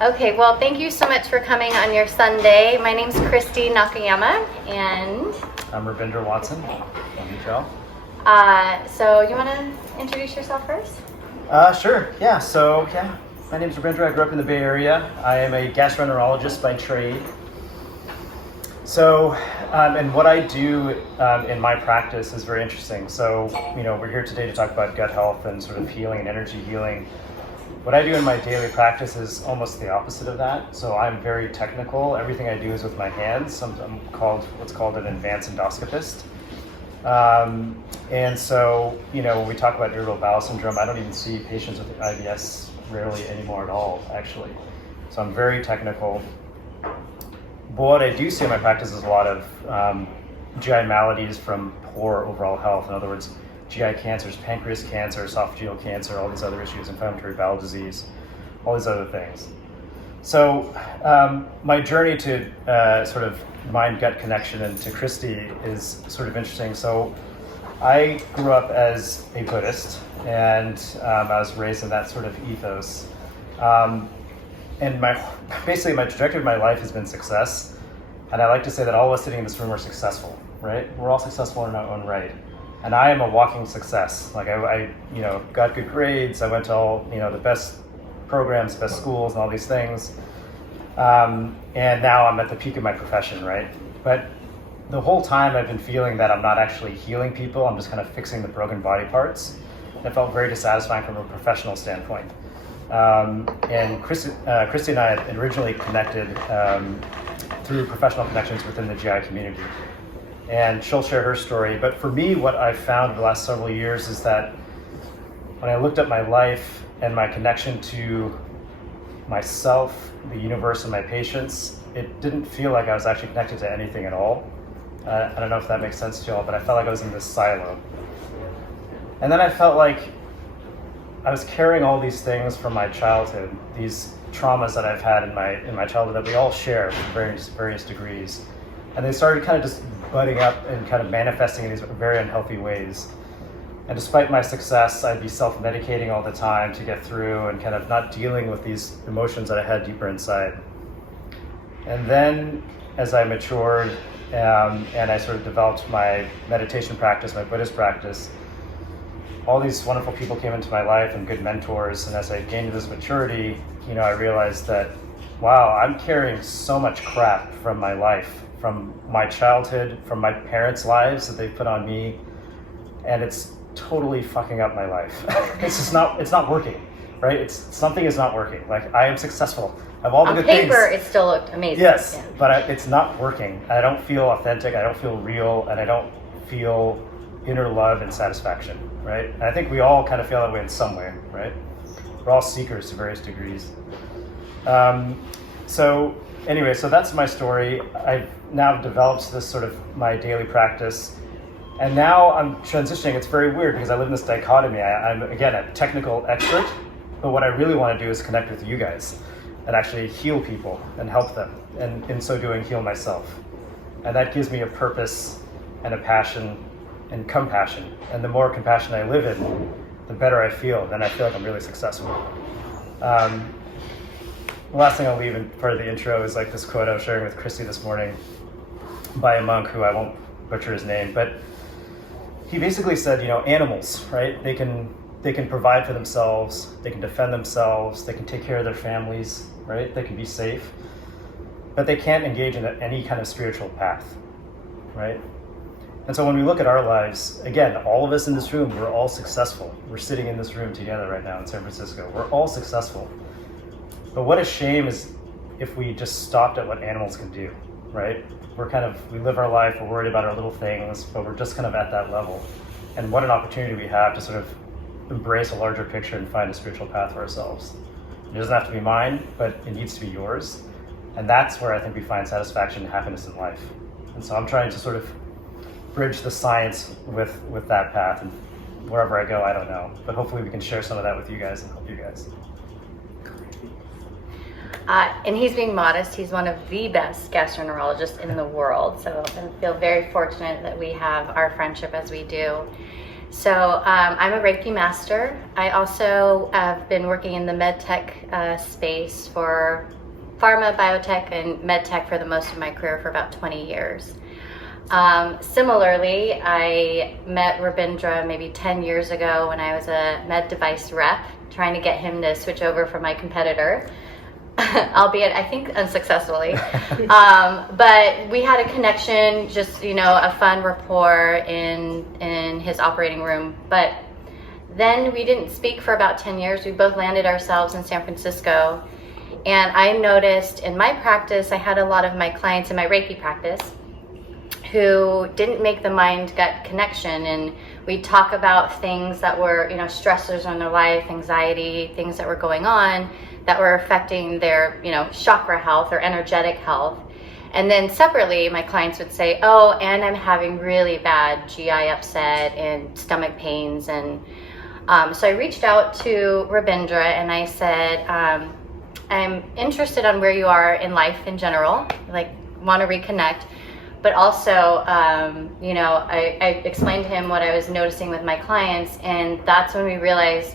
Okay, well, thank you so much for coming on your Sunday. My name's Kristi Nakayama, and I'm Rabindra Watson. Michelle. So you want to introduce yourself first? Sure. My name's Rabindra. I grew up in the Bay Area. I am a gastroenterologist by trade. So, and what I do in my practice is very interesting. So, we're here today to talk about gut health and sort of healing and energy healing. What I do in my daily practice is almost the opposite of that. So I'm very technical. Everything I do is with my hands. I'm what's called an advanced endoscopist. And so, when we talk about irritable bowel syndrome, I don't even see patients with IBS rarely anymore at all, actually. So I'm very technical. But what I do see in my practice is a lot of GI maladies from poor overall health. In other words, GI cancers, pancreas cancer, esophageal cancer, all these other issues, inflammatory bowel disease, all these other things. So my journey to sort of mind-gut connection and to Kristi is sort of interesting. So I grew up as a Buddhist, and I was raised in that sort of ethos. And basically my trajectory of my life has been success. And I like to say that all of us sitting in this room are successful, right? We're all successful in our own right. And I am a walking success. Like I got good grades. I went to all, the best programs, best schools, and all these things. And now I'm at the peak of my profession, right? But the whole time I've been feeling that I'm not actually healing people. I'm just kind of fixing the broken body parts. It felt very dissatisfying from a professional standpoint. And Kristi and I had originally connected through professional connections within the GI community. And she'll share her story. But for me, what I've found over the last several years is that when I looked at my life and my connection to myself, the universe, and my patients, it didn't feel like I was actually connected to anything at all. I don't know if that makes sense to y'all, but I felt like I was in this silo. And then I felt like I was carrying all these things from my childhood, these traumas that I've had in my childhood that we all share to various degrees. And they started kind of just budding up and kind of manifesting in these very unhealthy ways. And despite my success, I'd be self-medicating all the time to get through and kind of not dealing with these emotions that I had deeper inside. And then as I matured and I sort of developed my meditation practice, my Buddhist practice, all these wonderful people came into my life and good mentors. And as I gained this maturity, I realized that, wow, I'm carrying so much crap from my life, from my childhood, from my parents' lives that they put on me, and it's totally fucking up my life. it's not working, right? Something is not working. Like, I am successful. I have all the good things. On paper, it still looked amazing. Yes, yeah. But it's not working. I don't feel authentic, I don't feel real, and I don't feel inner love and satisfaction, right? And I think we all kind of feel that way in some way, right? We're all seekers to various degrees. So that's my story. I've now developed this sort of my daily practice. And now I'm transitioning. It's very weird because I live in this dichotomy. I'm, again, a technical expert, but what I really want to do is connect with you guys and actually heal people and help them. And in so doing, heal myself. And that gives me a purpose and a passion and compassion. And the more compassion I live in, the better I feel. Then I feel like I'm really successful. The last thing I'll leave in part of the intro is like this quote I was sharing with Kristi this morning by a monk who I won't butcher his name, but he basically said, animals, right? They can provide for themselves, they can defend themselves, they can take care of their families, right? They can be safe, but they can't engage in any kind of spiritual path, right? And so when we look at our lives, again, all of us in this room, we're all successful. We're sitting in this room together right now in San Francisco. We're all successful. But what a shame is if we just stopped at what animals can do, right? We live our life, we're worried about our little things, but we're just kind of at that level. And what an opportunity we have to sort of embrace a larger picture and find a spiritual path for ourselves. It doesn't have to be mine, but it needs to be yours. And that's where I think we find satisfaction and happiness in life. And so I'm trying to sort of bridge the science with that path. And wherever I go, I don't know. But hopefully we can share some of that with you guys and help you guys. And he's being modest. He's one of the best gastroenterologists in the world. So I feel very fortunate that we have our friendship as we do. So I'm a Reiki master. I also have been working in the med tech space for pharma, biotech, and med tech for the most of my career for about 20 years. Similarly, I met Rabindra maybe 10 years ago when I was a med device rep, trying to get him to switch over from my competitor, albeit I think unsuccessfully. But we had a connection, just, a fun rapport in his operating room. But then we didn't speak for about 10 years. We both landed ourselves in San Francisco. And I noticed in my practice, I had a lot of my clients in my Reiki practice who didn't make the mind-gut connection, and we'd talk about things that were, stressors in their life, anxiety, things that were going on that were affecting their, chakra health or energetic health. And then separately, my clients would say, oh, and I'm having really bad GI upset and stomach pains. And so I reached out to Rabindra and I said, I'm interested on where you are in life in general, want to reconnect. But also, I explained to him what I was noticing with my clients, and that's when we realized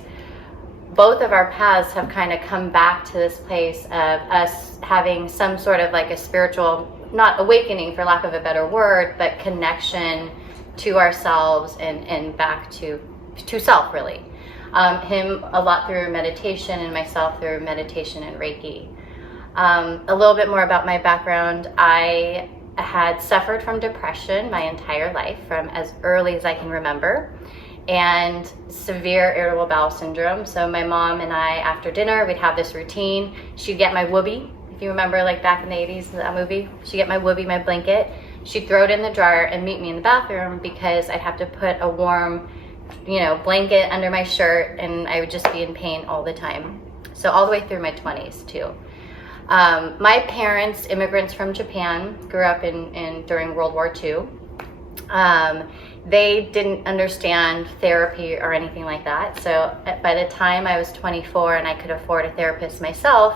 both of our paths have kind of come back to this place of us having some sort of a spiritual, not awakening for lack of a better word, but connection to ourselves and back to self, really. Him a lot through meditation, and myself through meditation and Reiki. A little bit more about my background. I had suffered from depression my entire life from as early as I can remember, and severe irritable bowel syndrome. So my mom and I, after dinner, we'd have this routine. She'd get my whoopee, if you remember back in the 80s, that movie. She'd get my whoopee, my blanket. She'd throw it in the dryer and meet me in the bathroom because I'd have to put a warm, blanket under my shirt, and I would just be in pain all the time. So all the way through my 20s too. My parents, immigrants from Japan, grew up during World War II. They didn't understand therapy or anything like that. So by the time I was 24 and I could afford a therapist myself,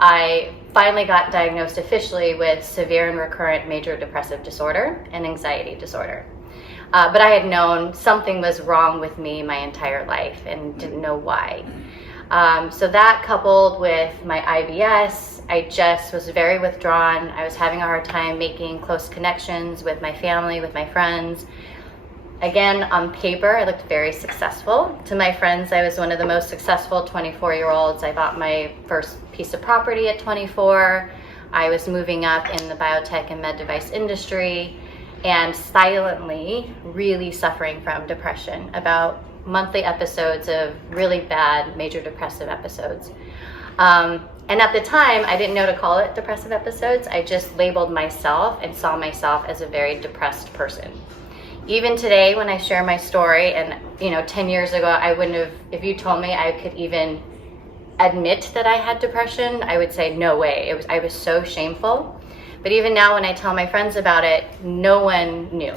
I finally got diagnosed officially with severe and recurrent major depressive disorder and anxiety disorder. But I had known something was wrong with me my entire life and didn't know why. So that, coupled with my IBS, I just was very withdrawn. I was having a hard time making close connections with my family, with my friends. Again, on paper, I looked very successful. To my friends, I was one of the most successful 24-year-olds. I bought my first piece of property at 24. I was moving up in the biotech and med device industry, and silently really suffering from depression, about monthly episodes of really bad major depressive episodes. And at the time, I didn't know to call it depressive episodes. I just labeled myself and saw myself as a very depressed person. Even today, when I share my story, and 10 years ago, I wouldn't have, if you told me I could even admit that I had depression, I would say no way. I was so shameful. But even now, when I tell my friends about it, no one knew,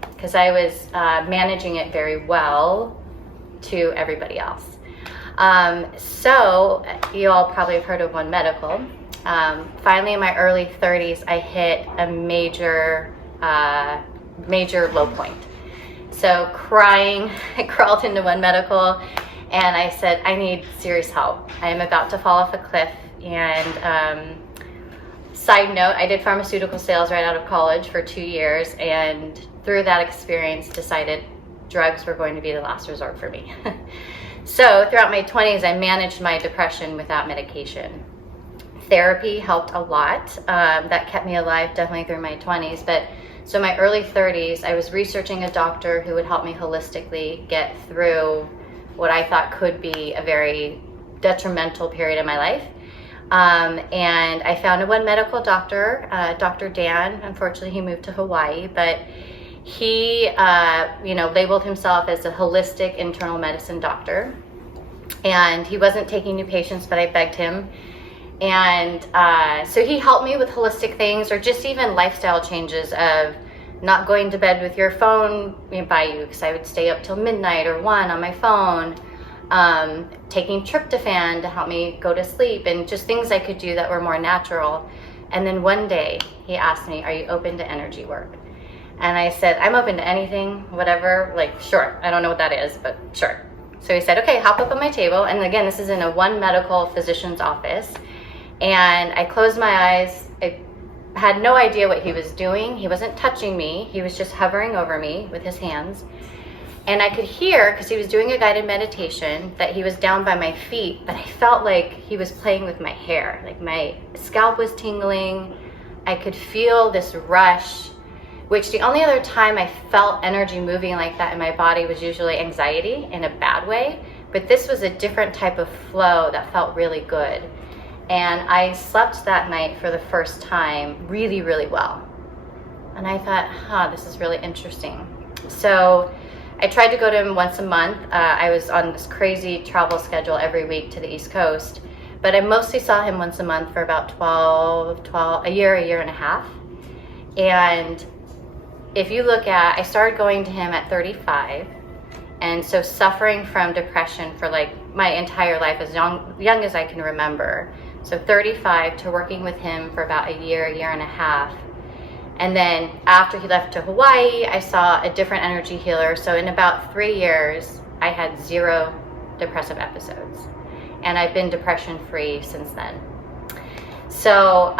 because I was managing it very well to everybody else. So you all probably have heard of One Medical. Finally, in my early 30s, I hit a major low point. So crying, I crawled into One Medical and I said, I need serious help. I am about to fall off a cliff. And side note, I did pharmaceutical sales right out of college for 2 years, and through that experience decided drugs were going to be the last resort for me. So throughout my 20s, I managed my depression without medication. Therapy helped a lot. That kept me alive definitely through my 20s. But so my early 30s, I was researching a doctor who would help me holistically get through what I thought could be a very detrimental period in my life. And I found a One Medical doctor, Dr. Dan. Unfortunately, he moved to Hawaii, but he, labeled himself as a holistic internal medicine doctor. And he wasn't taking new patients, but I begged him. And so he helped me with holistic things, or just even lifestyle changes of not going to bed with your phone by you, because I would stay up till midnight or 1 on my phone, taking tryptophan to help me go to sleep, and just things I could do that were more natural. And then one day he asked me, are you open to energy work? And I said, I'm open to anything, whatever, like, sure. I don't know what that is, but sure. So he said, okay, hop up on my table. And again, this is in a one medical physician's office. And I closed my eyes. I had no idea what he was doing. He wasn't touching me. He was just hovering over me with his hands. And I could hear, because he was doing a guided meditation, that he was down by my feet, but I felt like he was playing with my hair. Like my scalp was tingling. I could feel this rush, which the only other time I felt energy moving like that in my body was usually anxiety in a bad way. But this was a different type of flow that felt really good. And I slept that night for the first time really, really well. And I thought, this is really interesting. So I tried to go to him once a month. I was on this crazy travel schedule every week to the East Coast. But I mostly saw him once a month for about a year and a half. And if you look at, I started going to him at 35. And so suffering from depression for like my entire life, as young as I can remember. So 35 to working with him for about a year and a half. And then after he left to Hawaii, I saw a different energy healer. So in about 3 years, I had 0 depressive episodes. And I've been depression free since then. So,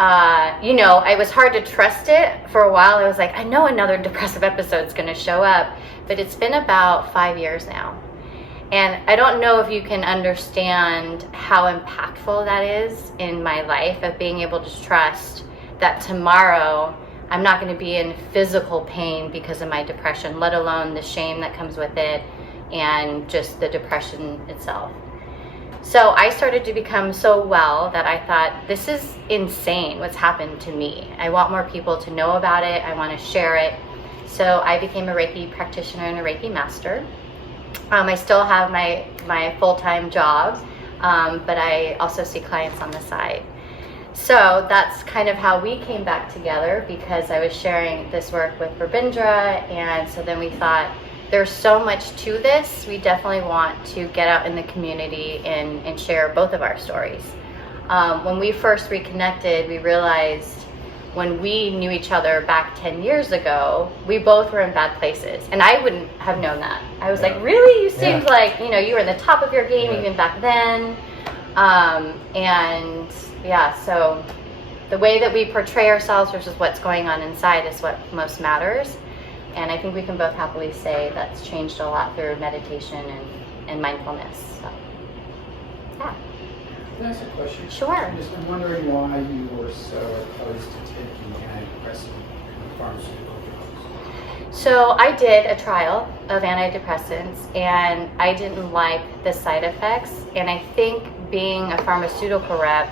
it was hard to trust it for a while. I was like, I know another depressive episode is going to show up, but it's been about 5 years now. And I don't know if you can understand how impactful that is in my life, of being able to trust that tomorrow I'm not going to be in physical pain because of my depression, let alone the shame that comes with it and just the depression itself. So I started to become so well that I thought, this is insane what's happened to me. I want more people to know about it. I want to share it. So I became a Reiki practitioner and a Reiki master. I still have my full-time job, but I also see clients on the side. So that's kind of how we came back together, because I was sharing this work with Rabindra, and so then we thought, there's so much to this. We definitely want to get out in the community and share both of our stories. When we first reconnected, we realized when we knew each other back 10 years ago, we both were in bad places. And I wouldn't have known that. I was like, really? You seemed like, you were in the top of your game even back then. So the way that we portray ourselves versus what's going on inside is what most matters. And I think we can both happily say that's changed a lot through meditation and mindfulness. So, yeah. Can I ask a question? Sure. I'm wondering why you were so opposed to taking antidepressant and pharmaceutical drugs. So I did a trial of antidepressants, and I didn't like the side effects. And I think being a pharmaceutical rep,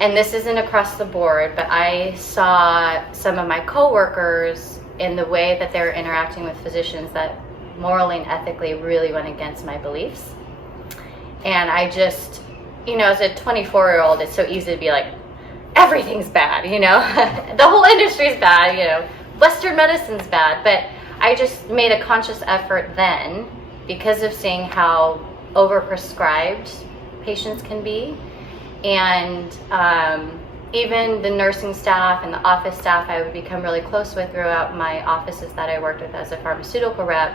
and this isn't across the board, but I saw some of my coworkers in the way that they're interacting with physicians that morally and ethically really went against my beliefs. And I just, as a 24-year-old, it's so easy to be like, everything's bad, the whole industry's bad, Western medicine's bad. But I just made a conscious effort then, because of seeing how overprescribed patients can be. And even the nursing staff and the office staff I would become really close with throughout my offices that I worked with as a pharmaceutical rep,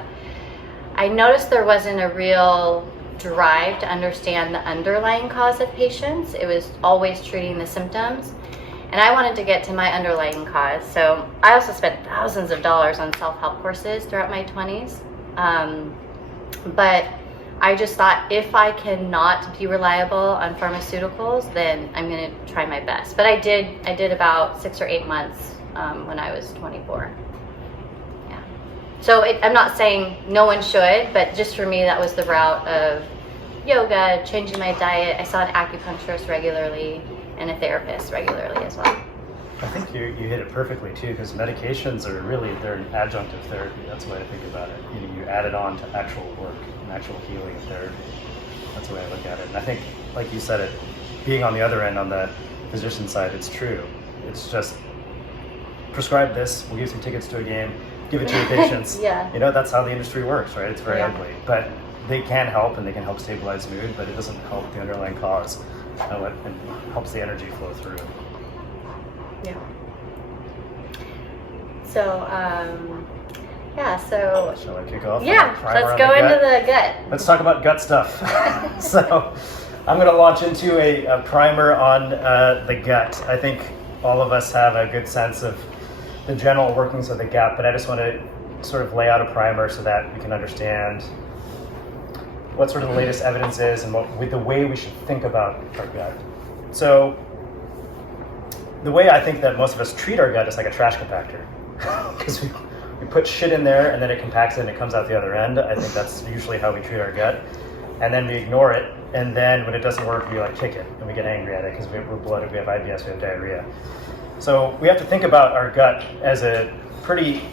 I noticed there wasn't a real drive to understand the underlying cause of patients. It was always treating the symptoms. And I wanted to get to my underlying cause. So I also spent thousands of dollars on self-help courses throughout my 20s. But I just thought, if I cannot be reliable on pharmaceuticals, then I'm going to try my best. But I did about 6 or 8 months when I was 24. Yeah. So I'm not saying no one should, but just for me, that was the route of yoga, changing my diet. I saw an acupuncturist regularly and a therapist regularly as well. I think you hit it perfectly too, because medications are they're an adjunctive therapy. That's the way I think about it. You add it on to actual work and actual healing and therapy. That's the way I look at it. And I think, like you said, it being on the other end, on the physician side, it's true. It's just prescribe this, we'll give you some tickets to a game, give it to your patients. Yeah. That's how the industry works, right? It's very Yeah. ugly. But they can help, and they can help stabilize mood, but it doesn't help the underlying cause. And helps the energy flow through. Yeah. So, so Shall I kick off? yeah, Primer let's on go the into gut? the gut. Let's talk about gut stuff. So I'm going to launch into a primer on the gut. I think all of us have a good sense of the general workings of the gut, but I just want to sort of lay out a primer so that we can understand what sort of the latest evidence is and with the way we should think about our gut. So the way I think that most of us treat our gut is like a trash compactor, because we put shit in there and then it compacts it and it comes out the other end. I think that's usually how we treat our gut. And then we ignore it, and then when it doesn't work, we like kick it and we get angry at it because we're bloated, we have IBS, we have diarrhea. So we have to think about our gut as a pretty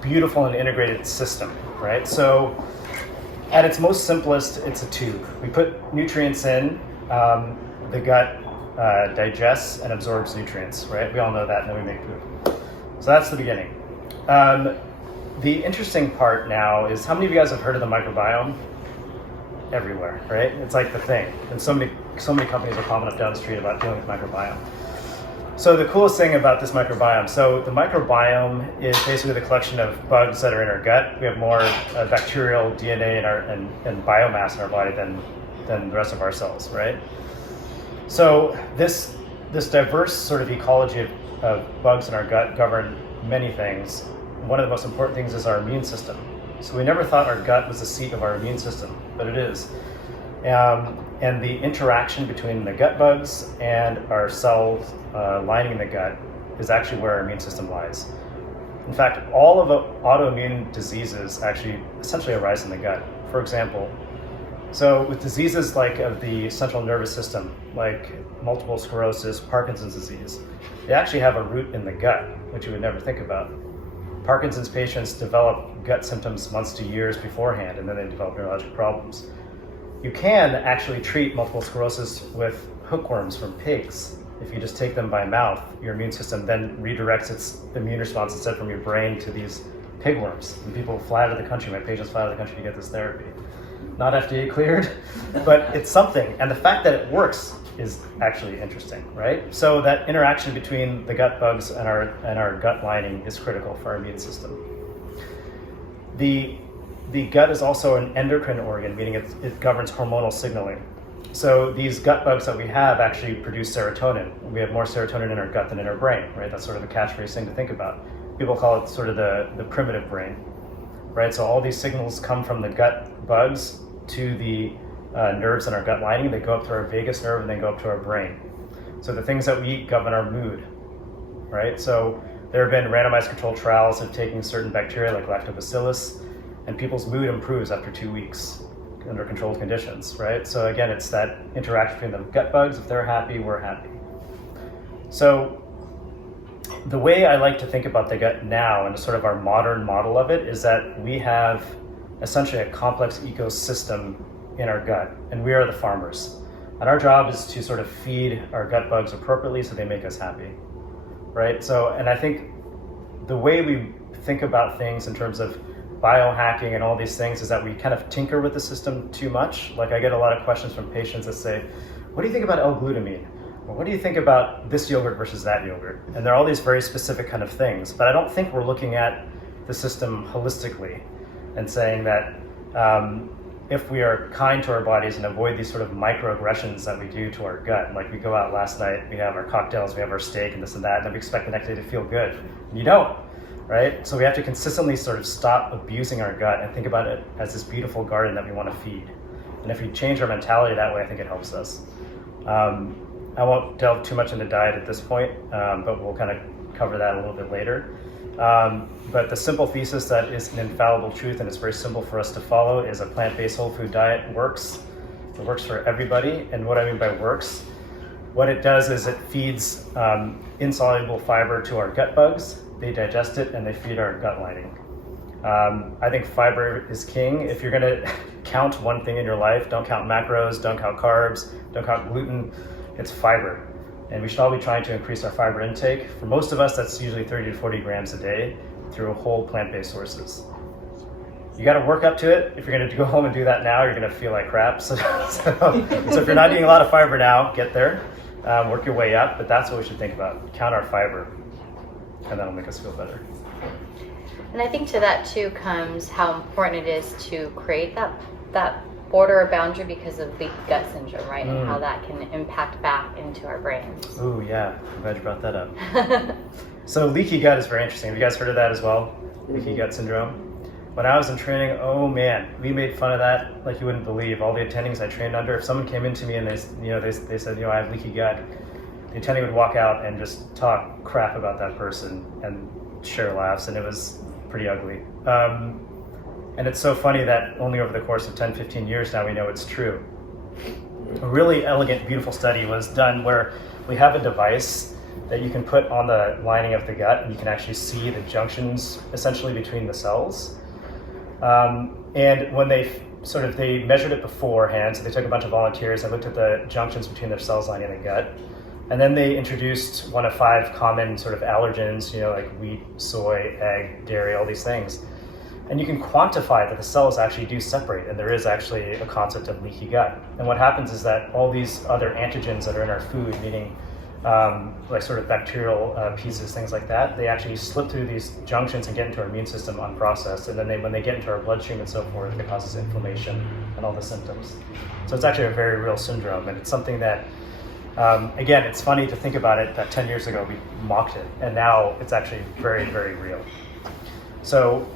beautiful and integrated system, right? So at its most simplest, it's a tube. We put nutrients in, the gut digests and absorbs nutrients, right? We all know that, and then we make food. So that's the beginning. The interesting part now is, how many of you guys have heard of the microbiome? Everywhere, right? It's like the thing. And so many companies are popping up down the street about dealing with microbiome. So the coolest thing about this microbiome, so the microbiome is basically the collection of bugs that are in our gut. We have more bacterial DNA and biomass in our body than the rest of our cells, right? So this diverse sort of ecology of bugs in our gut govern many things. One of the most important things is our immune system. So we never thought our gut was the seat of our immune system, but it is. And the interaction between the gut bugs and our cells lining the gut is actually where our immune system lies. In fact, all of the autoimmune diseases actually essentially arise in the gut. For example, so with diseases like of the central nervous system, like multiple sclerosis, Parkinson's disease, they actually have a root in the gut, which you would never think about. Parkinson's patients develop gut symptoms months to years beforehand, and then they develop neurologic problems. You can actually treat multiple sclerosis with hookworms from pigs. If you just take them by mouth, your immune system then redirects its immune response instead from your brain to these pigworms. And people fly out of the country, my patients fly out of the country to get this therapy. Not FDA cleared, but it's something. And the fact that it works is actually interesting, right? So that interaction between the gut bugs and our gut lining is critical for our immune system. The gut is also an endocrine organ, meaning it governs hormonal signaling. So these gut bugs that we have actually produce serotonin. We have more serotonin in our gut than in our brain, right? That's sort of a catchphrase thing to think about. People call it sort of the primitive brain, right? So all these signals come from the gut bugs to the nerves in our gut lining. They go up to our vagus nerve and then go up to our brain. So the things that we eat govern our mood, right? So there have been randomized controlled trials of taking certain bacteria like lactobacillus, and people's mood improves after 2 weeks under controlled conditions, right? So again, it's that interaction between the gut bugs. If they're happy, we're happy. So the way I like to think about the gut now and sort of our modern model of it is that we have essentially a complex ecosystem in our gut, and we are the farmers. And our job is to sort of feed our gut bugs appropriately so they make us happy, right? So, and I think the way we think about things in terms of biohacking and all these things is that we kind of tinker with the system too much. Like I get a lot of questions from patients that say, what do you think about L-glutamine? Or what do you think about this yogurt versus that yogurt? And there are all these very specific kind of things, but I don't think we're looking at the system holistically and saying that if we are kind to our bodies and avoid these sort of microaggressions that we do to our gut, like we go out last night, we have our cocktails, we have our steak and this and that, and then we expect the next day to feel good. And you don't, right? So we have to consistently sort of stop abusing our gut and think about it as this beautiful garden that we want to feed. And if we change our mentality that way, I think it helps us. I won't delve too much into diet at this point, but we'll kind of cover that a little bit later. But the simple thesis that is an infallible truth and it's very simple for us to follow is a plant-based whole food diet works. It works for everybody. And what I mean by works, what it does is it feeds insoluble fiber to our gut bugs. They digest it and they feed our gut lining. I think fiber is king. If you're gonna count one thing in your life, don't count macros, don't count carbs, don't count gluten, it's fiber. And we should all be trying to increase our fiber intake. For most of us, that's usually 30 to 40 grams a day through whole plant-based sources. You gotta work up to it. If you're gonna go home and do that now, you're gonna feel like crap. So if you're not eating a lot of fiber now, get there, work your way up, but that's what we should think about. Count our fiber, and that'll make us feel better. And I think to that too comes how important it is to create that border or boundary because of leaky gut syndrome, right? And how that can impact back into our brains. Ooh, yeah. I'm glad you brought that up. So leaky gut is very interesting. Have you guys heard of that as well? Leaky gut syndrome? When I was in training, oh man, we made fun of that like you wouldn't believe. All the attendings I trained under, if someone came into me and they said, I have leaky gut, the attending would walk out and just talk crap about that person and share laughs, and it was pretty ugly. And it's so funny that only over the course of 10, 15 years now we know it's true. A really elegant, beautiful study was done where we have a device that you can put on the lining of the gut, and you can actually see the junctions essentially between the cells. And when they measured it beforehand, so they took a bunch of volunteers and looked at the junctions between their cells lining the gut. And then they introduced one of 5 common sort of allergens, like wheat, soy, egg, dairy, all these things. And you can quantify that the cells actually do separate, and there is actually a concept of leaky gut. And what happens is that all these other antigens that are in our food, meaning like sort of bacterial pieces, things like that, they actually slip through these junctions and get into our immune system unprocessed. And then when they get into our bloodstream and so forth, it causes inflammation and all the symptoms. So it's actually a very real syndrome, and it's something that, again, it's funny to think about it that 10 years ago we mocked it, and now it's actually very, very real. So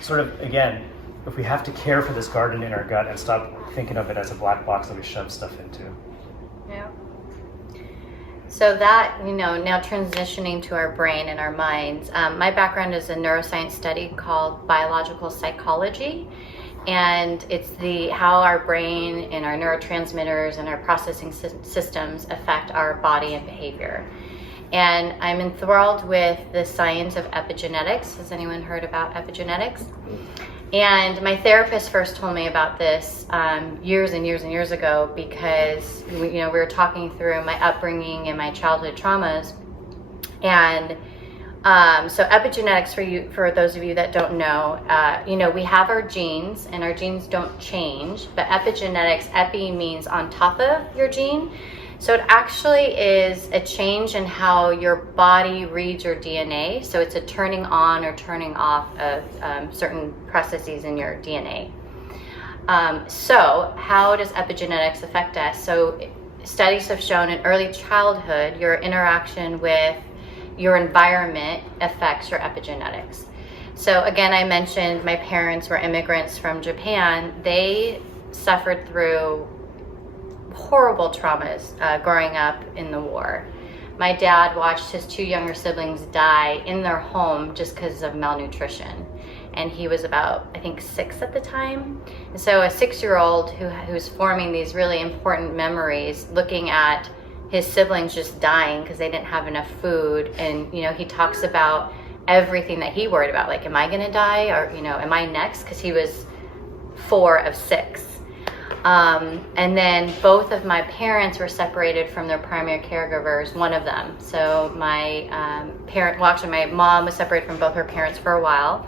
sort of, again, if we have to care for this garden in our gut and stop thinking of it as a black box that we shove stuff into. Yeah. So that, now transitioning to our brain and our minds, my background is a neuroscience study called biological psychology, and it's how our brain and our neurotransmitters and our processing systems affect our body and behavior. And I'm enthralled with the science of epigenetics. Has anyone heard about epigenetics? And my therapist first told me about this years and years and years ago because we were talking through my upbringing and my childhood traumas. And so epigenetics, for those of you that don't know, we have our genes, and our genes don't change. But epigenetics, epi means on top of your gene. So it actually is a change in how your body reads your DNA. So it's a turning on or turning off of certain processes in your DNA. So how does epigenetics affect us? So studies have shown in early childhood, your interaction with your environment affects your epigenetics. So again, I mentioned my parents were immigrants from Japan. They suffered through horrible traumas growing up in the war. My dad watched his 2 younger siblings die in their home just because of malnutrition. And he was about, I think, 6 at the time. And so a 6-year-old who's forming these really important memories, looking at his siblings just dying because they didn't have enough food. And, he talks about everything that he worried about, like, am I going to die? Or, am I next? Because he was 4 of 6. And then both of my parents were separated from their primary caregivers, one of them. So my my mom was separated from both her parents for a while.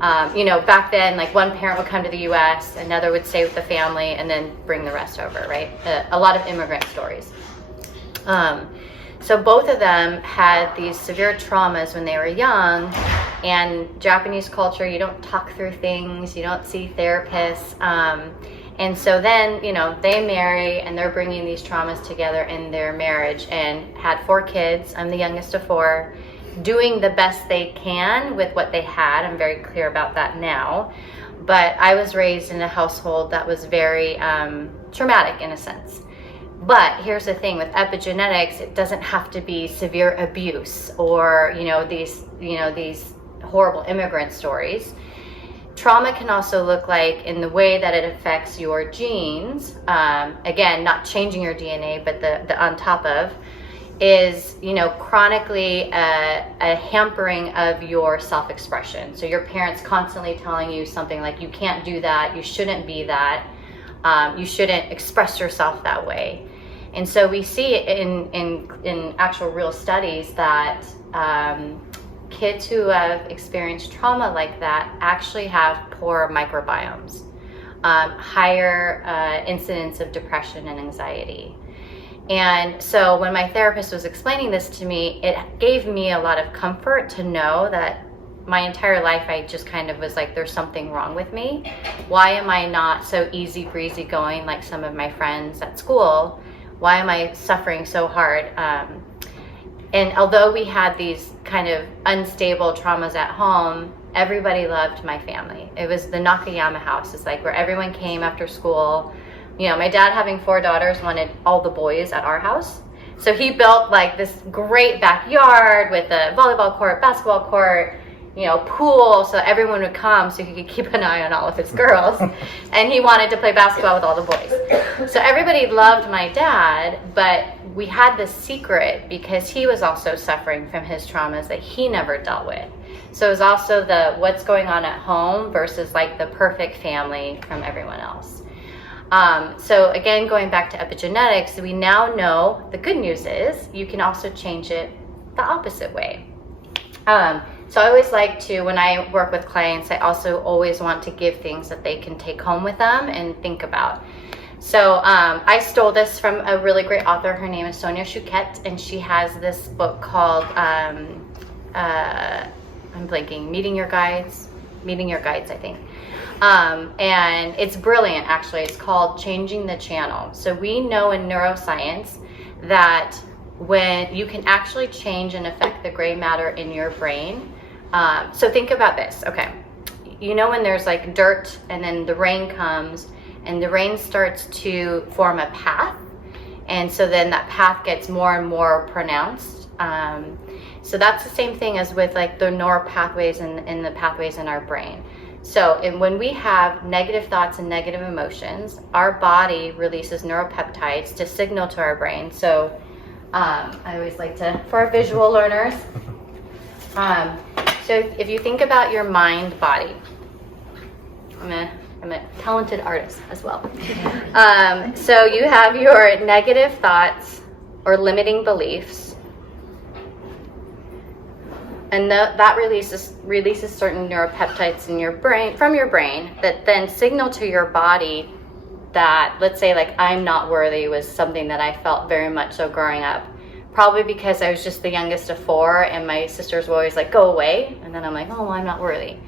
Back then, like, one parent would come to the U.S., another would stay with the family, and then bring the rest over, right? A lot of immigrant stories. So both of them had these severe traumas when they were young, and Japanese culture, you don't talk through things, you don't see therapists. And so then, they marry, and they're bringing these traumas together in their marriage, and had 4 kids. I'm the youngest of 4, doing the best they can with what they had. I'm very clear about that now. But I was raised in a household that was very traumatic in a sense. But here's the thing with epigenetics, it doesn't have to be severe abuse or, these horrible immigrant stories. Trauma can also look like in the way that it affects your genes. Again, not changing your DNA, but the on top of is, chronically a hampering of your self-expression. So your parents constantly telling you something like, you can't do that, you shouldn't be that, you shouldn't express yourself that way. And so we see in actual real studies that kids who have experienced trauma like that actually have poor microbiomes, higher incidence of depression and anxiety. And so when my therapist was explaining this to me, it gave me a lot of comfort to know that my entire life I just kind of was like, there's something wrong with me. Why am I not so easy breezy going like some of my friends at school? Why am I suffering so hard? And although we had these kind of unstable traumas at home, everybody loved my family. It was the Nakayama house. It's like where everyone came after school. You know, my dad, having 4 daughters, wanted all the boys at our house. So he built like this great backyard with a volleyball court, basketball court, you know, pool, so everyone would come so he could keep an eye on all of his girls. And he wanted to play basketball with all the boys. So everybody loved my dad, but we had this secret because he was also suffering from his traumas that he never dealt with. So it was also the what's going on at home versus like the perfect family from everyone else. So again, going back to epigenetics, we now know the good news is you can also change it the opposite way. So I always like to, when I work with clients, I also always want to give things that they can take home with them and think about. So I stole this from a really great author. Her name is Sonia Choquette, and she has this book called, I'm blanking, Meeting Your Guides, I think. And it's brilliant, actually. It's called Changing the Channel. So we know in neuroscience that when you can actually change and affect the gray matter in your brain. So think about this, okay. You know when there's like dirt and then the rain comes and the rain starts to form a path, and so then that path gets more and more pronounced. So that's the same thing as with like the neural pathways and the pathways in our brain. So when we have negative thoughts and negative emotions, our body releases neuropeptides to signal to our brain. So I always like to, for our visual learners, so if you think about your mind body, I'm a talented artist as well. So you have your negative thoughts or limiting beliefs, and that releases certain neuropeptides in your brain, from your brain, that then signal to your body that, let's say like I'm not worthy was something that I felt very much so growing up. Probably because I was just the youngest of 4 and my sisters were always like, go away. And then I'm like, oh, well, I'm not worthy.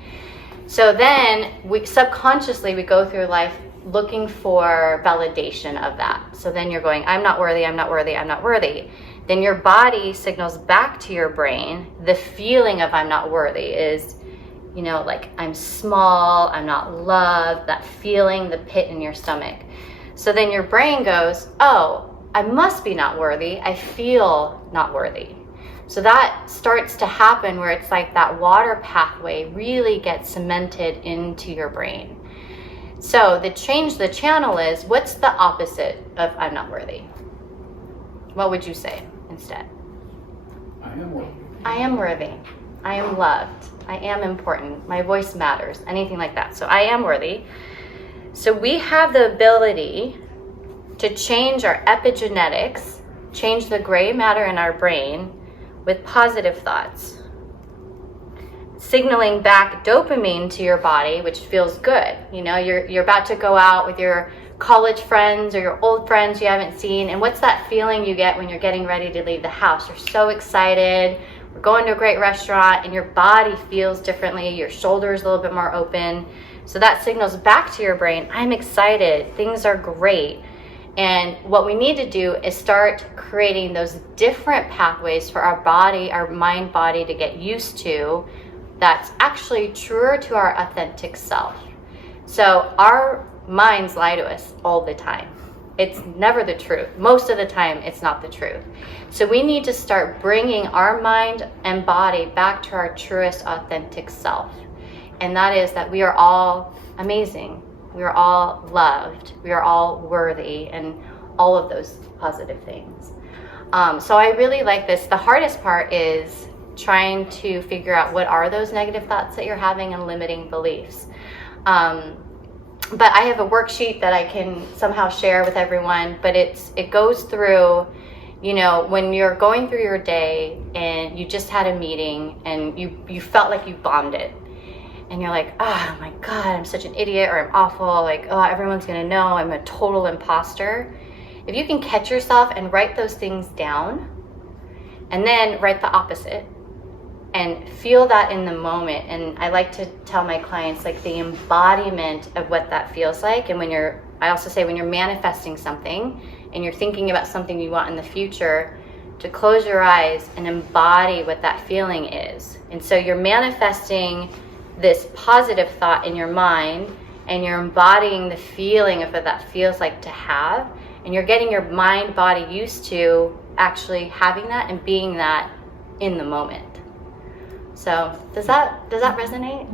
So then we subconsciously, we go through life looking for validation of that. So then you're going, I'm not worthy, I'm not worthy, I'm not worthy. Then your body signals back to your brain, the feeling of I'm not worthy is, you know, like I'm small, I'm not loved, that feeling, the pit in your stomach. So then your brain goes, oh, I must be not worthy. I feel not worthy. So that starts to happen where it's like that water pathway really gets cemented into your brain. So the change the channel is, what's the opposite of I'm not worthy? What would you say instead? I am worthy. I am worthy. I am loved. I am important. My voice matters. Anything like that. So I am worthy. So we have the ability to change our epigenetics, change the gray matter in our brain with positive thoughts, signaling back dopamine to your body, which feels good. You know, you're about to go out with your college friends or your old friends you haven't seen, and what's that feeling you get when you're getting ready to leave the house? You're so excited, we're going to a great restaurant, and your body feels differently, your shoulders a little bit more open. So that signals back to your brain, I'm excited, things are great. And what we need to do is start creating those different pathways for our body, our mind body to get used to, that's actually truer to our authentic self. So our minds lie to us all the time. It's never the truth. Most of the time, it's not the truth. So we need to start bringing our mind and body back to our truest authentic self. And that is that we are all amazing. We are all loved, we are all worthy, and all of those positive things. So I really like this. The hardest part is trying to figure out what are those negative thoughts that you're having and limiting beliefs. But I have a worksheet that I can somehow share with everyone, but it goes through, you know, when you're going through your day and you just had a meeting and you felt like you bombed it. And you're like, oh my God, I'm such an idiot, or I'm awful, like, oh, everyone's gonna know I'm a total imposter. If you can catch yourself and write those things down, and then write the opposite, and feel that in the moment. And I like to tell my clients, like, the embodiment of what that feels like. And I also say when you're manifesting something and you're thinking about something you want in the future, to close your eyes and embody what that feeling is. And so you're manifesting this positive thought in your mind, and you're embodying the feeling of what that feels like to have, and you're getting your mind body used to actually having that and being that in the moment. So does that resonate?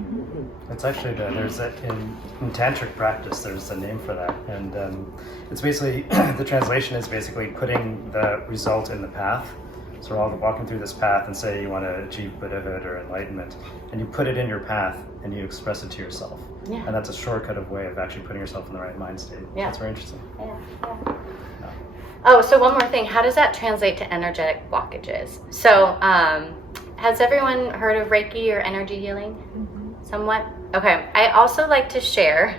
It's actually there's in tantric practice there's a name for that, and it's basically the translation is basically putting the result in the path. So we're all walking through this path, and say you want to achieve Buddhahood or enlightenment, and you put it in your path and you express it to yourself. Yeah. And that's a shortcut of way of actually putting yourself in the right mind state. Yeah. That's very interesting. Yeah. Yeah. Oh, so one more thing. How does that translate to energetic blockages? So has everyone heard of Reiki or energy healing? Somewhat? Okay. I also like to share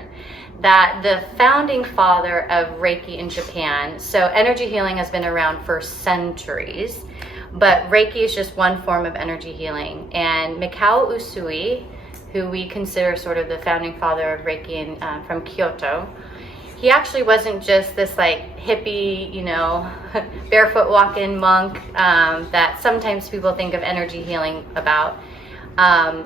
that the founding father of Reiki in Japan, so energy healing has been around for centuries, but Reiki is just one form of energy healing. And Mikao Usui, who we consider sort of the founding father of Reiki from Kyoto, he actually wasn't just this like hippie, barefoot walking monk that sometimes people think of energy healing about.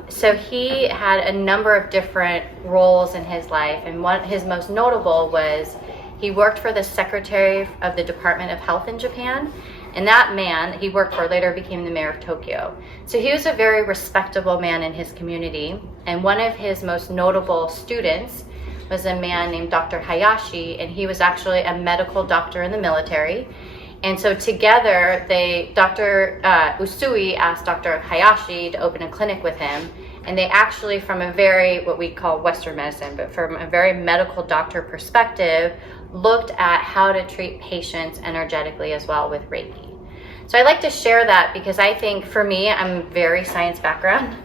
So he had a number of different roles in his life, and his most notable was he worked for the Secretary of the Department of Health in Japan, and that man he worked for later became the mayor of Tokyo. So he was a very respectable man in his community, and one of his most notable students was a man named Dr. Hayashi, and he was actually a medical doctor in the military. And so together, Dr. Usui asked Dr. Hayashi to open a clinic with him, and they actually, from a very, what we call Western medicine, but from a very medical doctor perspective, looked at how to treat patients energetically as well with Reiki. So I like to share that because I think, for me, I'm very science background,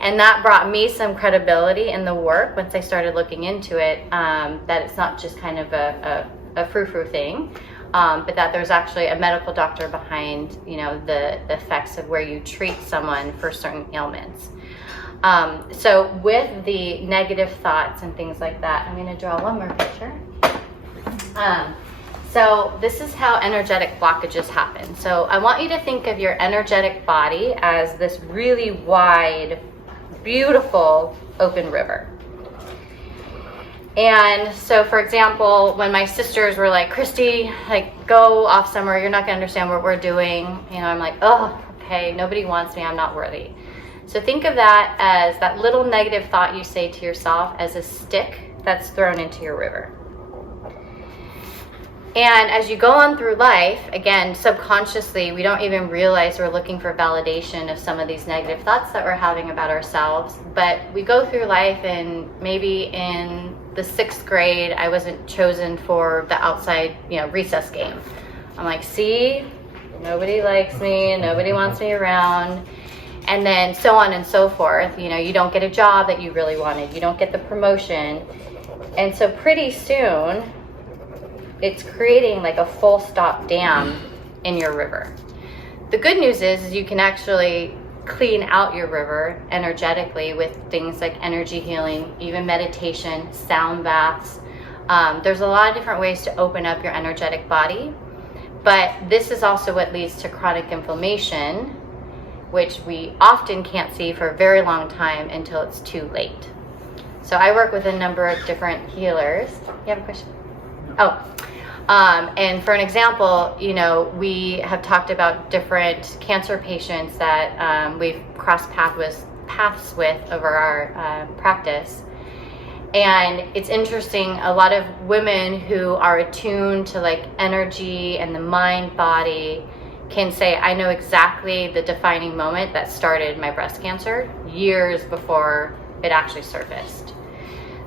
and that brought me some credibility in the work once I started looking into it, that it's not just kind of a frou-frou thing. But that there's actually a medical doctor behind, the effects of where you treat someone for certain ailments. So with the negative thoughts and things like that, I'm going to draw one more picture. So this is how energetic blockages happen. So I want you to think of your energetic body as this really wide, beautiful, open river. And so, for example, when my sisters were like, Kristi, go off somewhere, you're not going to understand what we're doing. I'm like, oh, okay, nobody wants me, I'm not worthy. So think of that as that little negative thought you say to yourself as a stick that's thrown into your river. And as you go on through life, again, subconsciously, we don't even realize we're looking for validation of some of these negative thoughts that we're having about ourselves. But we go through life, and maybe in the 6th grade, I wasn't chosen for the outside, recess game. I'm like, see, nobody likes me, nobody wants me around. And then so on and so forth. You don't get a job that you really wanted. You don't get the promotion. And so pretty soon, it's creating like a full stop dam in your river. The good news is you can actually clean out your river energetically with things like energy healing, even meditation, sound baths. There's a lot of different ways to open up your energetic body, but this is also what leads to chronic inflammation, which we often can't see for a very long time until it's too late. So I work with a number of different healers. You have a question? Oh. And for an example, we have talked about different cancer patients that we've crossed paths with over our practice. And it's interesting, a lot of women who are attuned to energy and the mind body can say, I know exactly the defining moment that started my breast cancer years before it actually surfaced.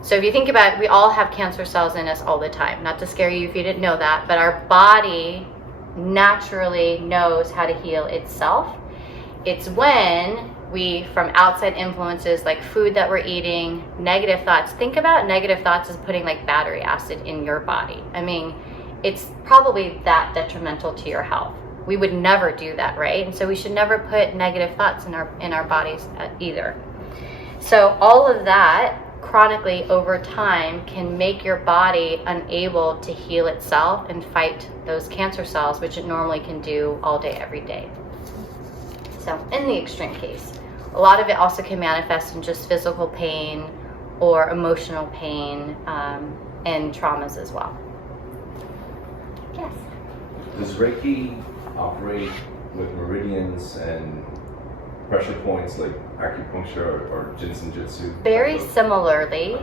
So if you think about it, we all have cancer cells in us all the time. Not to scare you if you didn't know that, but our body naturally knows how to heal itself. It's when we, from outside influences like food that we're eating, negative thoughts. Think about negative thoughts as putting battery acid in your body. It's probably that detrimental to your health. We would never do that, right? And so we should never put negative thoughts in our bodies either. So all of that chronically over time can make your body unable to heal itself and fight those cancer cells, which it normally can do all day, every day. So in the extreme case, a lot of it also can manifest in just physical pain or emotional pain and traumas as well. Yes? Does Reiki operate with meridians and pressure points like acupuncture or Jinsen-jutsu? Very similarly.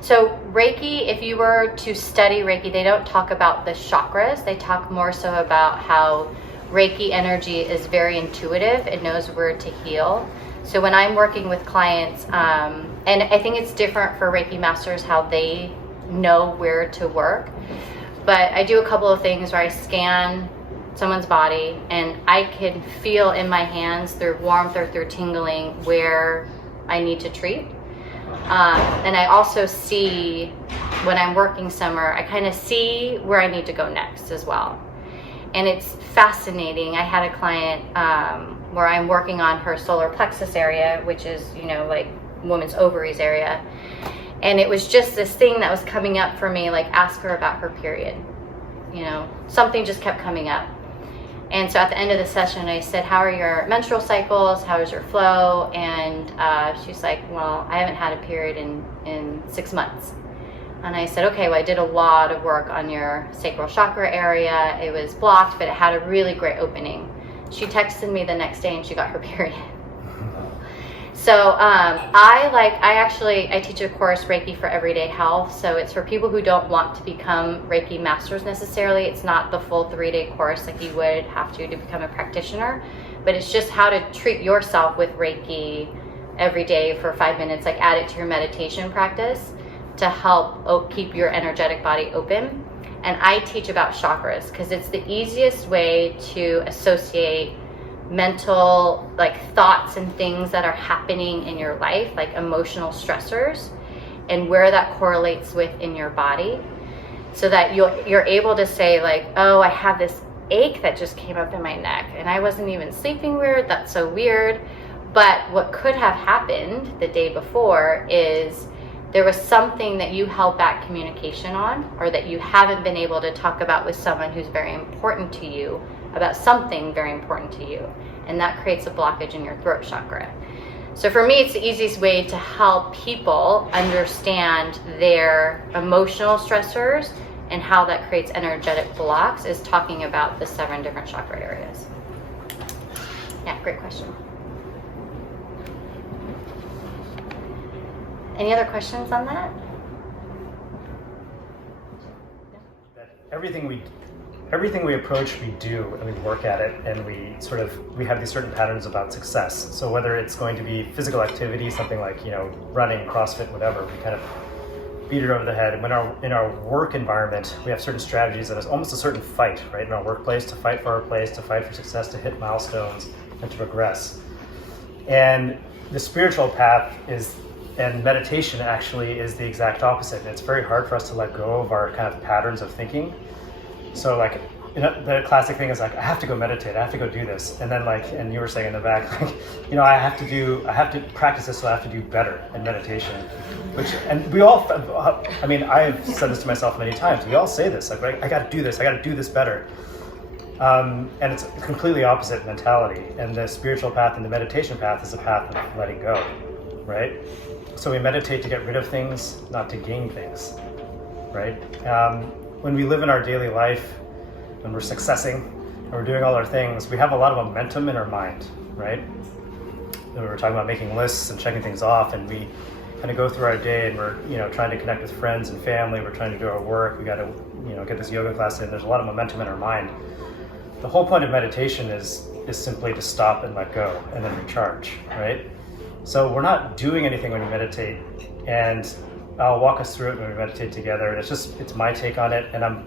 So Reiki, if you were to study Reiki, they don't talk about the chakras. They talk more so about how Reiki energy is very intuitive. It knows where to heal. So when I'm working with clients, and I think it's different for Reiki masters how they know where to work, but I do a couple of things where I scan someone's body and I can feel in my hands through warmth or through tingling where I need to treat. And I also see when I'm working somewhere, I kind of see where I need to go next as well. And it's fascinating. I had a client where I'm working on her solar plexus area, which is, like woman's ovaries area. And it was just this thing that was coming up for me, like ask her about her period. Something just kept coming up. And so at the end of the session, I said, how are your menstrual cycles? How is your flow? And she's like, well, I haven't had a period in 6 months. And I said, okay, well, I did a lot of work on your sacral chakra area. It was blocked, but it had a really great opening. She texted me the next day and she got her period. So I teach a course, Reiki for Everyday Health. So it's for people who don't want to become Reiki masters necessarily. It's not the full 3-day course like you would have to become a practitioner, but it's just how to treat yourself with Reiki every day for 5 minutes, like add it to your meditation practice to help keep your energetic body open. And I teach about chakras because it's the easiest way to associate mental thoughts and things that are happening in your life, like emotional stressors, and where that correlates with in your body, so that you're able to say oh, I have this ache that just came up in my neck and I wasn't even sleeping weird. That's so weird. But what could have happened the day before is there was something that you held back communication on, or that you haven't been able to talk about with someone who's very important to you, about something very important to you, and that creates a blockage in your throat chakra. So for me, it's the easiest way to help people understand their emotional stressors and how that creates energetic blocks is talking about the 7 different chakra areas. Yeah, great question. Any other questions on that? Everything we approach, we do, and we work at it, and we have these certain patterns about success. So whether it's going to be physical activity, something like running, CrossFit, whatever, we kind of beat it over the head. And in our work environment, we have certain strategies that is almost a certain fight, right? In our workplace, to fight for our place, to fight for success, to hit milestones, and to progress. And the spiritual path and meditation actually is the exact opposite. And it's very hard for us to let go of our kind of patterns of thinking. So the classic thing is I have to go meditate, I have to go do this. And then and you were saying in the back, I have to practice this, so I have to do better in meditation. And we all, I've said this to myself many times, we all say this, I gotta do this, I gotta do this better. And it's a completely opposite mentality. And the spiritual path and the meditation path is a path of letting go, right? So we meditate to get rid of things, not to gain things, right? When we live in our daily life, when we're successing, and we're doing all our things, we have a lot of momentum in our mind, right? And we're talking about making lists and checking things off, and we kind of go through our day, and we're trying to connect with friends and family. We're trying to do our work. We got to get this yoga class in. There's a lot of momentum in our mind. The whole point of meditation is simply to stop and let go, and then recharge, right? So we're not doing anything when we meditate, and I'll walk us through it when we meditate together. It's my take on it, and I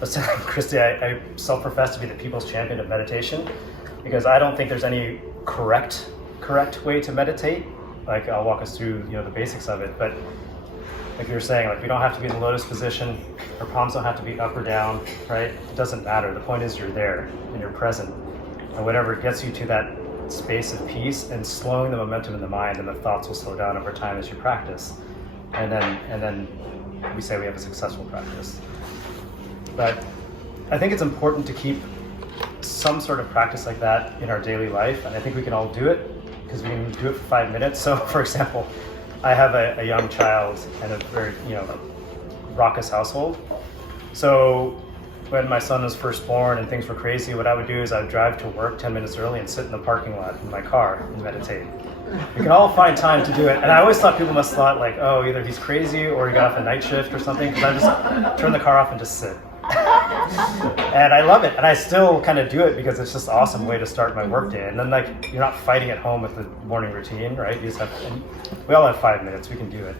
was telling Kristi, I self-profess to be the people's champion of meditation, because I don't think there's any correct way to meditate. I'll walk us through the basics of it, but Like you were saying, like we don't have to be in the lotus position. Our palms don't have to be up or down, right? It doesn't matter. The point is you're there and you're present. And whatever gets you to that space of peace and slowing the momentum in the mind, and the thoughts will slow down over time as you practice. And then we say we have a successful practice. But I think it's important to keep some sort of practice like that in our daily life, and I think we can all do it because we can do it for 5 minutes. So, for example, I have a young child and a very raucous household. So when my son was first born and things were crazy, what I would do is I would drive to work 10 minutes early and sit in the parking lot in my car and meditate. We can all find time to do it. And I always thought people must have thought like, oh, either he's crazy or he got off a night shift or something, because I just turn the car off and just sit. And I love it. And I still kind of do it because it's just an awesome way to start my work day. And then like, you're not fighting at home with the morning routine, right? You just have, we all have 5 minutes, we can do it.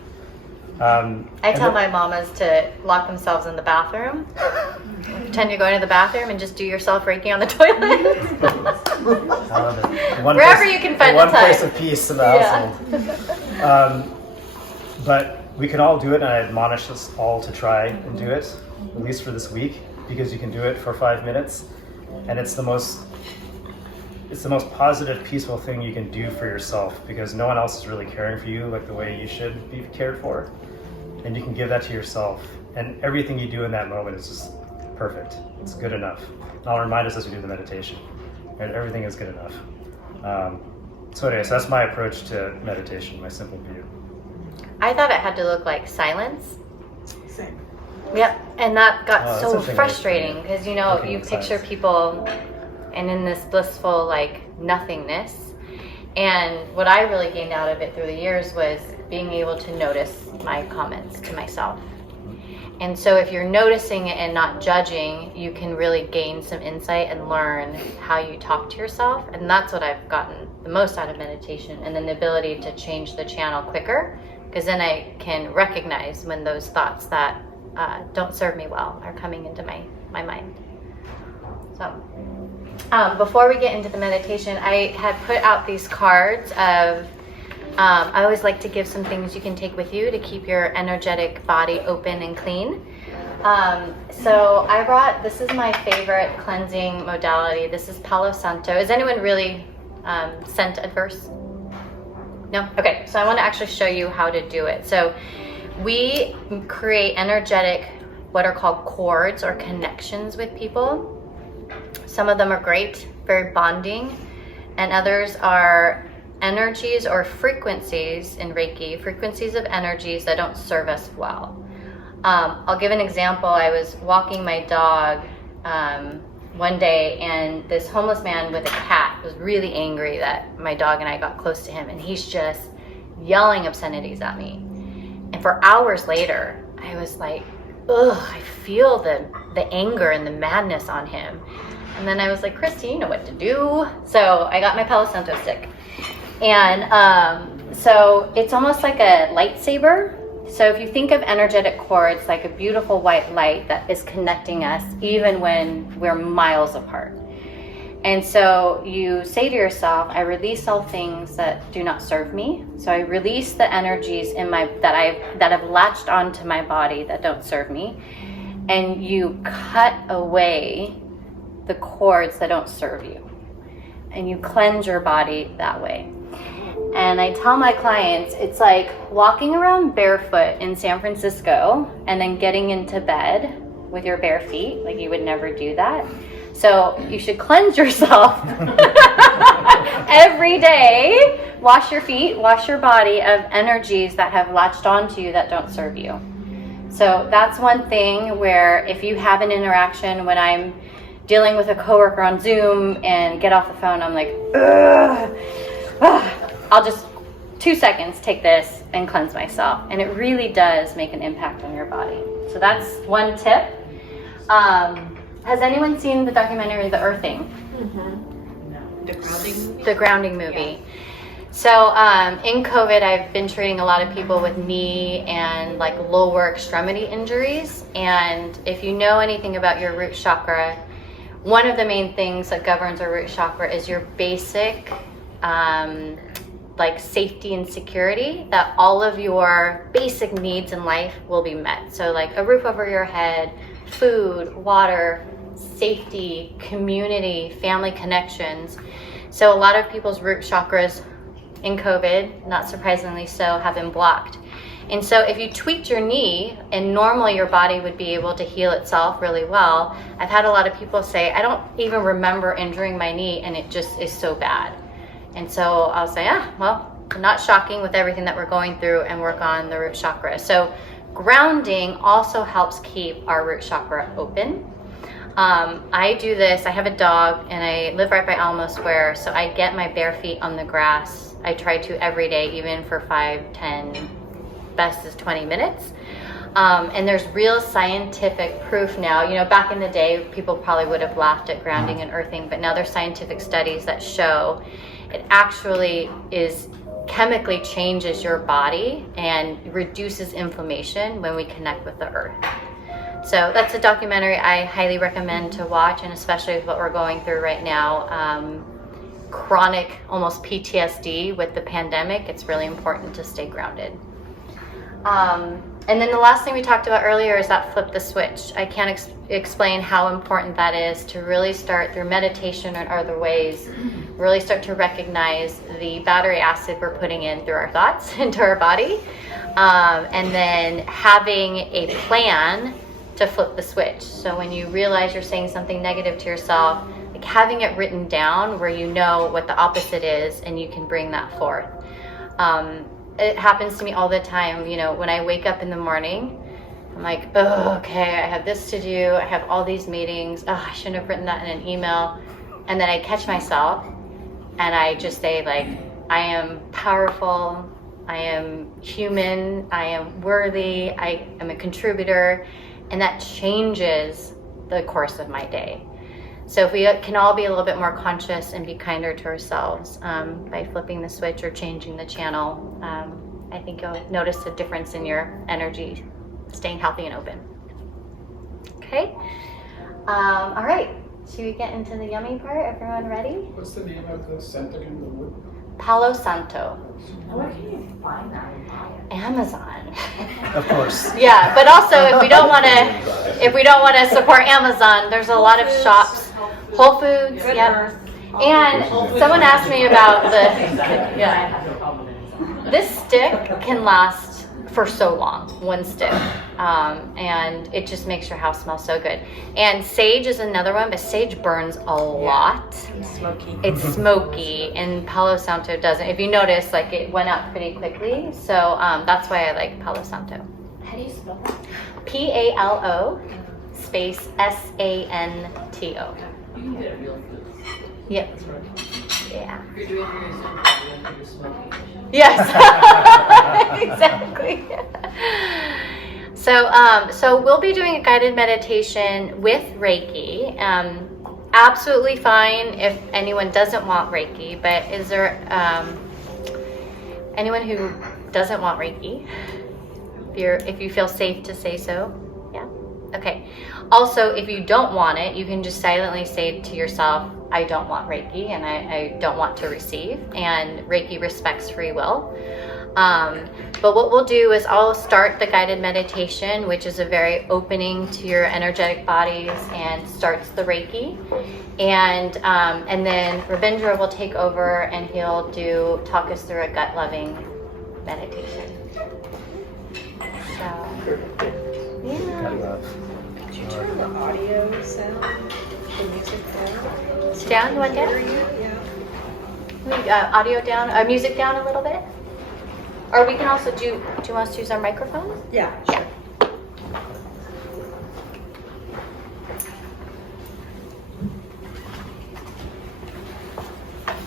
I tell my mamas to lock themselves in the bathroom, pretend you're going to the bathroom, and just do yourself Reiki on the toilet. Wherever you can find the time. One place of peace in the household. But we can all do it, and I admonish us all to try and do it, at least for this week, because you can do it for 5 minutes, and it's the most positive, peaceful thing you can do for yourself, because no one else is really caring for you like the way you should be cared for. And you can give that to yourself. And everything you do in that moment is just perfect. It's good enough. And I'll remind us as we do the meditation. And everything is good enough. So anyway, so that's my approach to meditation, my simple view. I thought it had to look like silence. Same. Yep, and that got so interesting. frustrating because you Okay, picture silence. people and in this blissful like nothingness. And what I really gained out of it through the years was being able to notice my comments to myself. And so if you're noticing it and not judging, you can really gain some insight and learn how you talk to yourself. And that's what I've gotten the most out of meditation, and then the ability to change the channel quicker, because then I can recognize when those thoughts that don't serve me well are coming into my mind. So before we get into the meditation, I had put out these cards of, I always like to give some things you can take with you to keep your energetic body open and clean. So I brought, this is my favorite cleansing modality. This is Palo Santo. Is anyone really scent adverse? No? Okay, so I want to actually show you how to do it. So we create energetic, what are called cords or connections with people. Some of them are great, very bonding, and others are energies or frequencies in Reiki, frequencies of energies that don't serve us well. I'll give an example. I was walking my dog one day, and this homeless man with a cat was really angry that my dog and I got close to him, and he's just yelling obscenities at me. And for hours later, I was like, ugh, I feel the anger and the madness on him. And then I was like, Kristi, you know what to do. So I got my Palo Santo stick. And so it's almost like a lightsaber. So if you think of energetic cords like a beautiful white light that is connecting us even when we're miles apart. And so you say to yourself, I release all things that do not serve me. So I release the energies in that have latched onto my body that don't serve me. And you cut away the cords that don't serve you. And you cleanse your body that way. And I tell my clients, it's like walking around barefoot in San Francisco and then getting into bed with your bare feet. Like you would never do that. So you should cleanse yourself every day. Wash your feet, wash your body of energies that have latched onto you that don't serve you. So that's one thing where if you have an interaction, when I'm dealing with a coworker on Zoom and get off the phone, I'm like, I'll just 2 seconds take this and cleanse myself. And it really does make an impact on your body. So that's one tip. Has anyone seen the documentary The Earthing? Mm-hmm. No. The grounding movie? The grounding movie. Yeah. So in COVID, I've been treating a lot of people with knee and like lower extremity injuries. And if you know anything about your root chakra, one of the main things that governs our root chakra is your basic like safety and security, that all of your basic needs in life will be met. So like a roof over your head, food, water, safety, community, family connections. So a lot of people's root chakras in COVID, not surprisingly so, have been blocked. And so if you tweaked your knee, and normally your body would be able to heal itself really well, I've had a lot of people say, I don't even remember injuring my knee and it just is so bad. And so I'll say, well, not shocking with everything that we're going through, and work on the root chakra. So grounding also helps keep our root chakra open. I do this, I have a dog and I live right by Alamo Square, so I get my bare feet on the grass. I try to every day, even for 5, 10, best is 20 minutes. And there's real scientific proof now. You know, back in the day, people probably would have laughed at grounding and earthing, but now there's scientific studies that show it actually chemically changes your body and reduces inflammation when we connect with the earth. So that's a documentary I highly recommend to watch, and especially with what we're going through right now, chronic, almost PTSD with the pandemic, it's really important to stay grounded. And then the last thing we talked about earlier is that flip the switch. I can't explain how important that is, to really start through meditation or other ways, really start to recognize the battery acid we're putting in through our thoughts into our body, and then having a plan to flip the switch. So when you realize you're saying something negative to yourself, like having it written down where you know what the opposite is and you can bring that forth. It happens to me all the time. You know, when I wake up in the morning, I'm like, oh, okay, I have this to do. I have all these meetings. Oh, I shouldn't have written that in an email. And then I catch myself and I just say, like, I am powerful. I am human. I am worthy. I am a contributor. And that changes the course of my day. So if we can all be a little bit more conscious and be kinder to ourselves by flipping the switch or changing the channel, I think you'll notice a difference in your energy, staying healthy and open. Okay, all right, should we get into the yummy part? Everyone ready? What's the name of the center in the wood? Palo Santo. Where can you find that? Amazon. Of course. Yeah, but also if we don't want to support Amazon, there's a lot of shops. Whole Foods, yep. And someone asked me about this stick can last for so long, one stick, and it just makes your house smell so good. And sage is another one, but sage burns a lot. Smoky. It's smoky, and Palo Santo doesn't. If you notice, like, it went out pretty quickly, so that's why I like Palo Santo. How do you spell that? Palo space Santo. You can get real food. Yep. That's right. Yeah. If you're doing it for yourself, you're doing it for your smoking. Yes. Exactly. So we'll be doing a guided meditation with Reiki. Absolutely fine if anyone doesn't want Reiki, but is there anyone who doesn't want Reiki? If you feel safe to say so. Yeah. Okay. Also, if you don't want it, you can just silently say to yourself, I don't want Reiki and I don't want to receive, and Reiki respects free will. But what we'll do is I'll start the guided meditation, which is a very opening to your energetic bodies and starts the Reiki. And then Rabindra will take over and he'll talk us through a gut-loving meditation. So, yeah. Could you turn the audio sound, the music down? It's down, you want down? Yeah. Audio down, music down a little bit? Or we can also do you want us to use our microphones? Yeah. Yeah.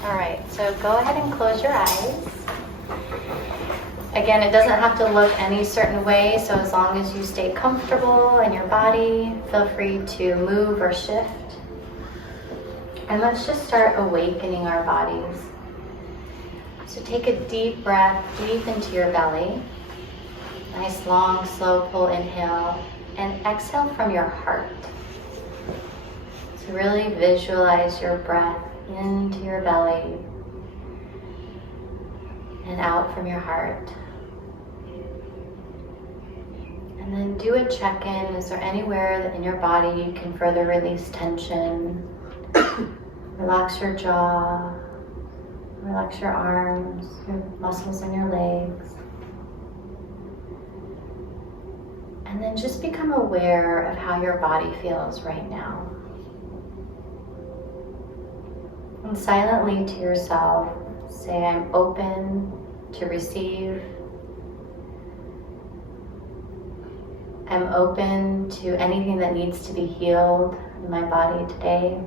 All right, so go ahead and close your eyes. Again, it doesn't have to look any certain way, so as long as you stay comfortable in your body, feel free to move or shift. And let's just start awakening our bodies. So take a deep breath deep into your belly. Nice long, slow pull inhale, and exhale from your heart. So really visualize your breath into your belly and out from your heart. And then do a check-in. Is there anywhere in your body you can further release tension? Relax your jaw, relax your arms, your muscles in your legs. And then just become aware of how your body feels right now. And silently to yourself, say, I'm open to receive. I'm open to anything that needs to be healed in my body today.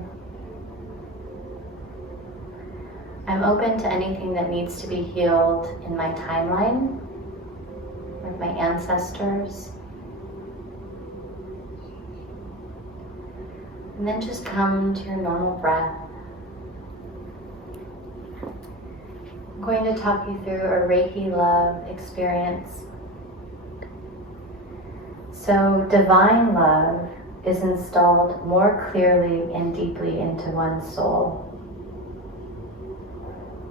I'm open to anything that needs to be healed in my timeline, with my ancestors. And then just come to your normal breath. I'm going to talk you through a Reiki love experience. So divine love is installed more clearly and deeply into one's soul.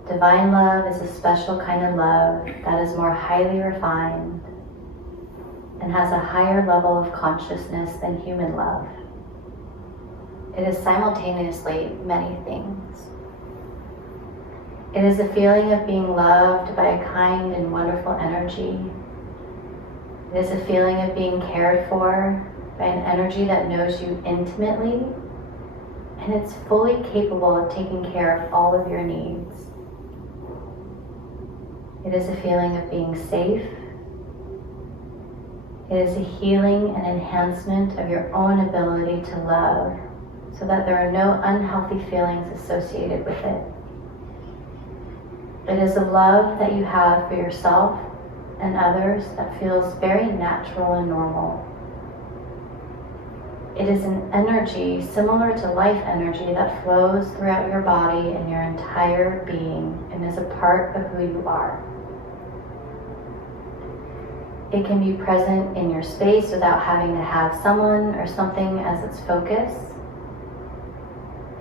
Divine love is a special kind of love that is more highly refined and has a higher level of consciousness than human love. It is simultaneously many things. It is a feeling of being loved by a kind and wonderful energy. It is a feeling of being cared for by an energy that knows you intimately, and it's fully capable of taking care of all of your needs. It is a feeling of being safe. It is a healing and enhancement of your own ability to love, so that there are no unhealthy feelings associated with it. It is a love that you have for yourself and others that feels very natural and normal. It is an energy similar to life energy that flows throughout your body and your entire being and is a part of who you are. It can be present in your space without having to have someone or something as its focus.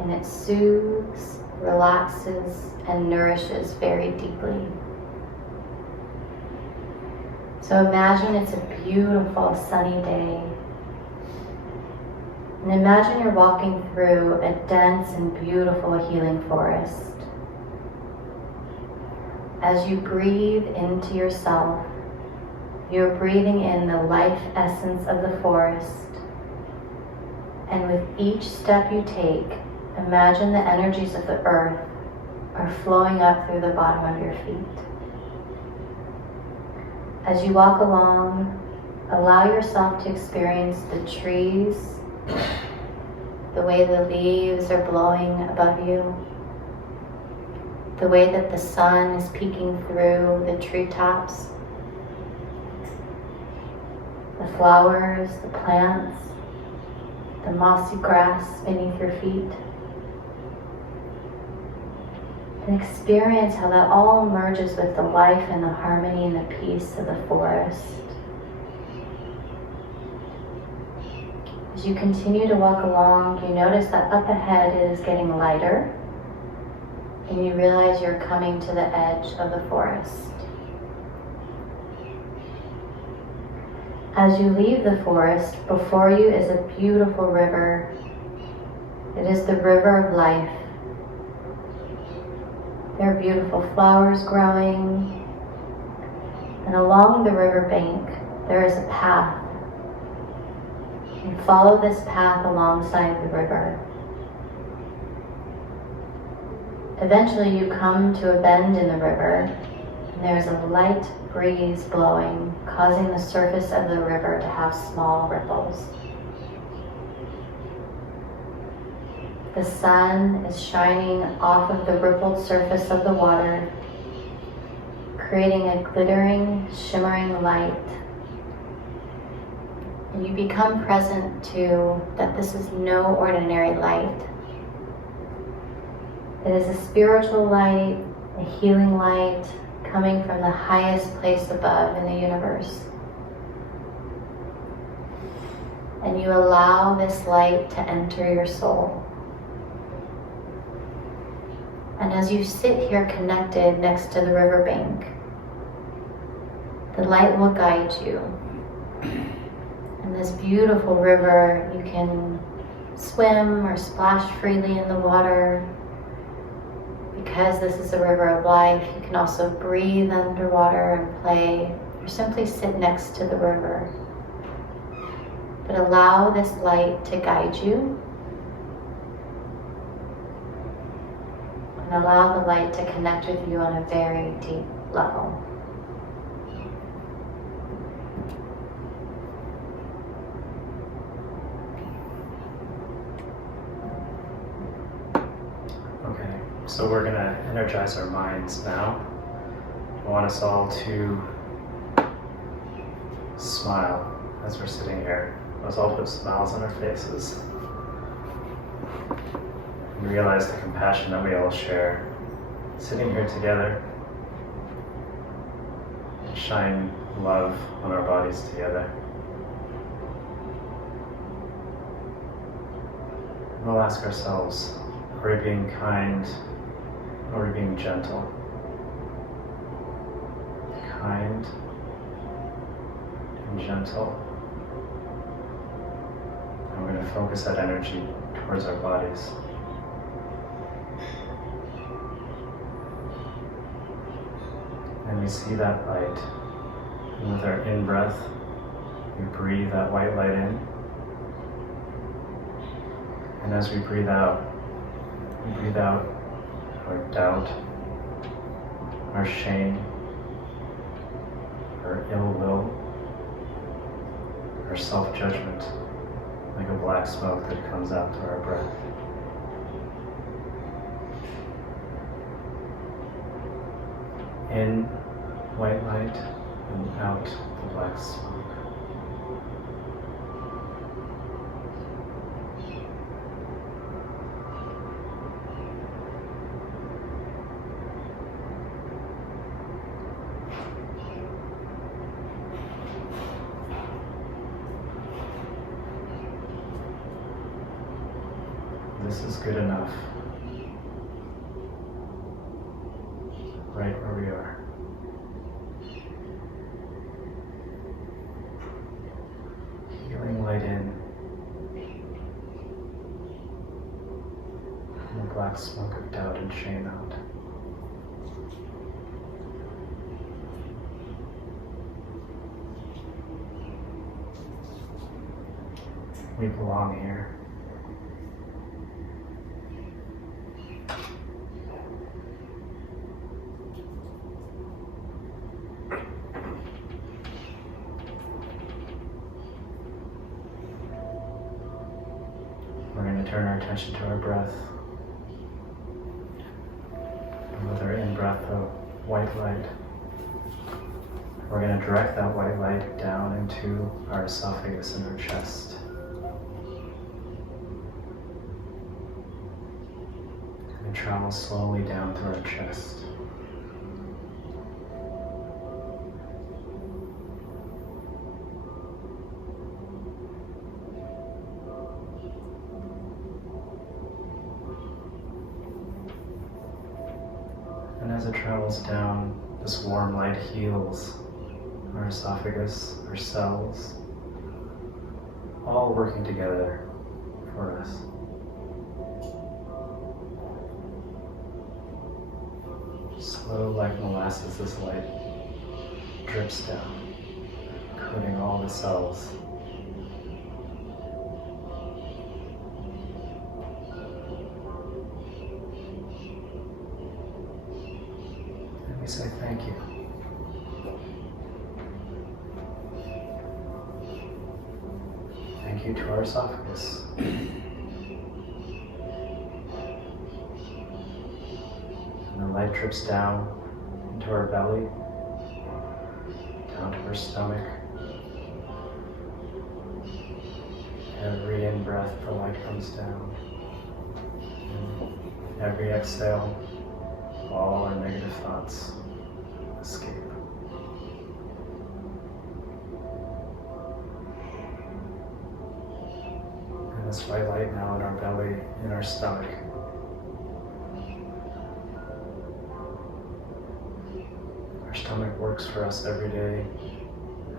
And it soothes, relaxes, and nourishes very deeply. So imagine it's a beautiful sunny day. And imagine you're walking through a dense and beautiful healing forest. As you breathe into yourself, you're breathing in the life essence of the forest. And with each step you take, imagine the energies of the earth are flowing up through the bottom of your feet. As you walk along, allow yourself to experience the trees, the way the leaves are blowing above you, the way that the sun is peeking through the treetops, the flowers, the plants, the mossy grass beneath your feet. And experience how that all merges with the life and the harmony and the peace of the forest. As you continue to walk along, you notice that up ahead it is getting lighter, and you realize you're coming to the edge of the forest. As you leave the forest, before you is a beautiful river. It is the river of life. There are beautiful flowers growing, and along the river bank there is a path. You follow this path alongside the river. Eventually you come to a bend in the river, and there is a light breeze blowing, causing the surface of the river to have small ripples. The sun is shining off of the rippled surface of the water, creating a glittering, shimmering light. And you become present to that this is no ordinary light. It is a spiritual light, a healing light, coming from the highest place above in the universe. And you allow this light to enter your soul. And as you sit here connected next to the riverbank, The light will guide you. In this beautiful river, you can swim or splash freely in the water. Because this is a river of life, you can also breathe underwater and play, or simply sit next to the river. But allow this light to guide you. And allow the light to connect with you on a very deep level. Okay, so we're going to energize our minds now. I want us all to smile as we're sitting here. Let's all put smiles on our faces. And realize the compassion that we all share. Sitting here together. And shine love on our bodies together. And we'll ask ourselves, are we being kind? Are we being gentle? Kind and gentle. And we're going to focus that energy towards our bodies. And we see that light. And with our in-breath, we breathe that white light in. And as we breathe out our doubt, our shame, our ill will, our self-judgment, like a black smoke that comes out through our breath. In white light and out the black smoke. This is good enough. Right where we are. Healing light in. And the black smoke of doubt and shame out. We belong here. We're going to turn our attention to our breath. And with our in-breath of white light, we're going to direct that white light down into our esophagus and our chest. And travel slowly down through our chest. And as it travels down, this warm light heals our esophagus, our cells, all working together for us. Slow like molasses, this light drips down, coating all the cells. And we say thank you. Thank you to our esophagus. And the light drips down into our belly, down to our stomach. Every in-breath, the light comes down. And every exhale, all our negative thoughts escape. And this white light now in our belly, in our stomach. Our stomach works for us every day.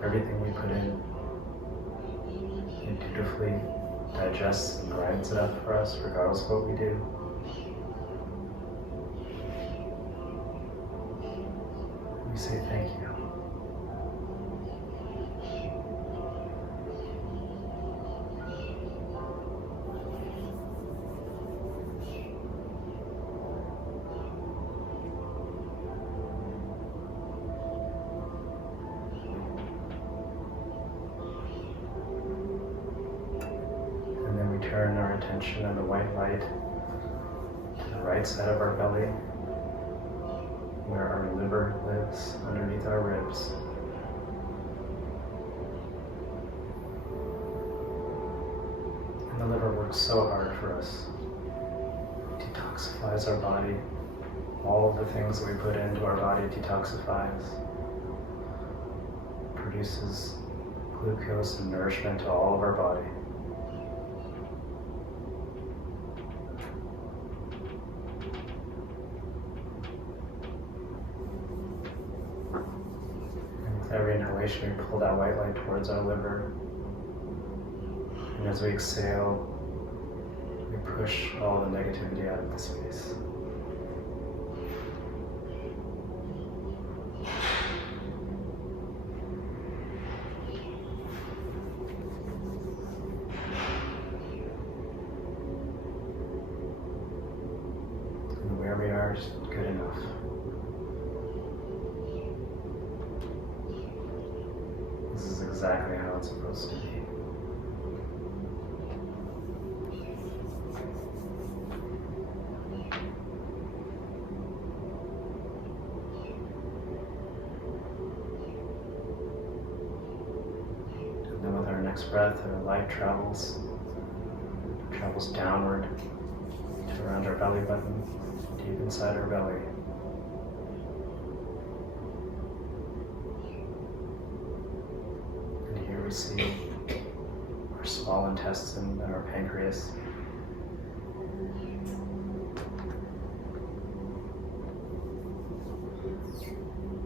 Everything we put in, it dutifully digests and grinds it up for us, regardless of what we do. We say thank you. Turn our attention on the white light to the right side of our belly, where our liver lives underneath our ribs. And the liver works so hard for us. It detoxifies our body. All of the things that we put into our body detoxifies. Produces glucose and nourishment to all of our body. Every inhalation, we pull that white light towards our liver. And as we exhale, we push all the negativity out of the space. And where we are is good enough. This is exactly how it's supposed to be. And then with our next breath, our light travels downward to around our belly button, deep inside our belly. We see our small intestine and our pancreas.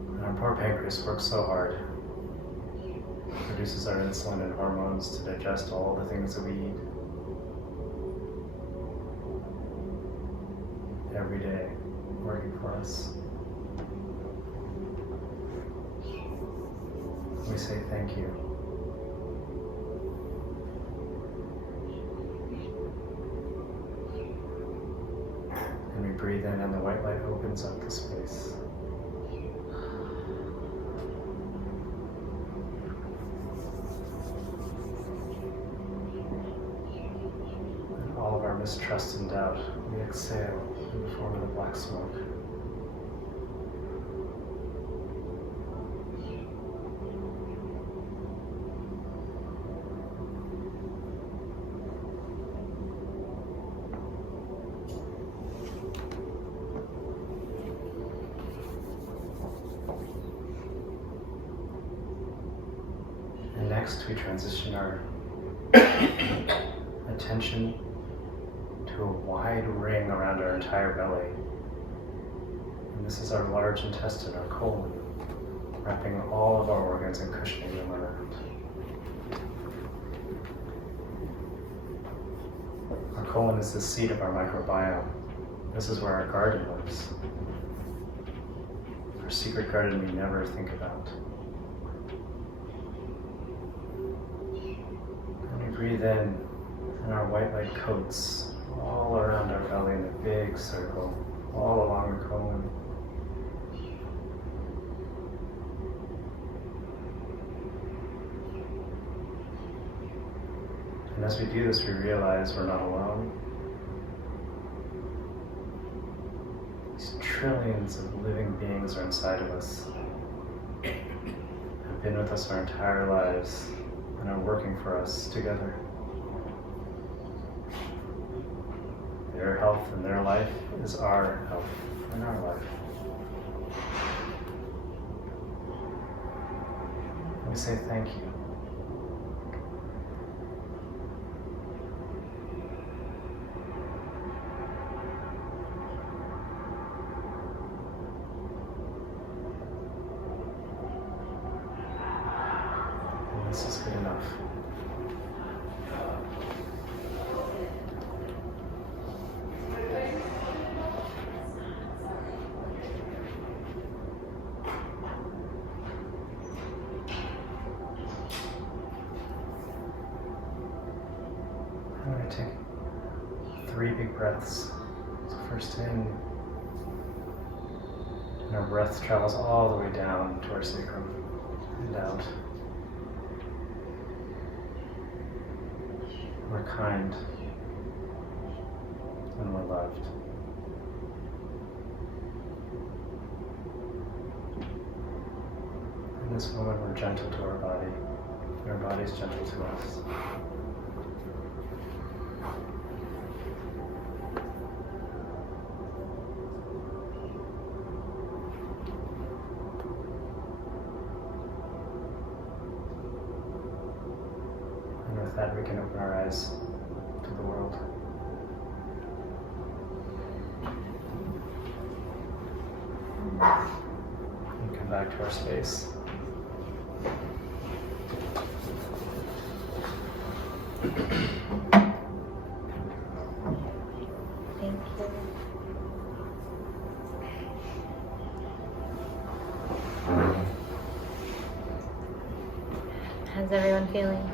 And our poor pancreas works so hard. It produces our insulin and hormones to digest all the things that we eat every day, working for us. We say thank you. And we breathe in and the white light opens up the space. And all of our mistrust and doubt, we exhale in the form of the black smoke. Next, we transition our attention to a wide ring around our entire belly. And this is our large intestine, our colon, wrapping all of our organs and cushioning them around. Our colon is the seat of our microbiome. This is where our garden lives. Our secret garden we never think about. Breathe in, and our white light coats all around our belly in a big circle, all along the colon. And as we do this, we realize we're not alone. These trillions of living beings are inside of us, have been with us our entire lives, and are working for us together. Their health and their life is our health and our life. We say thank you. we take 3 big breaths. So first in, and our breath travels all the way down to our sacrum and out. We're kind and we're loved. In this moment, we're gentle to our body, and our body's gentle to us. And with that, we can open our eyes to the world. And come back to our space. Thank you. How's everyone feeling?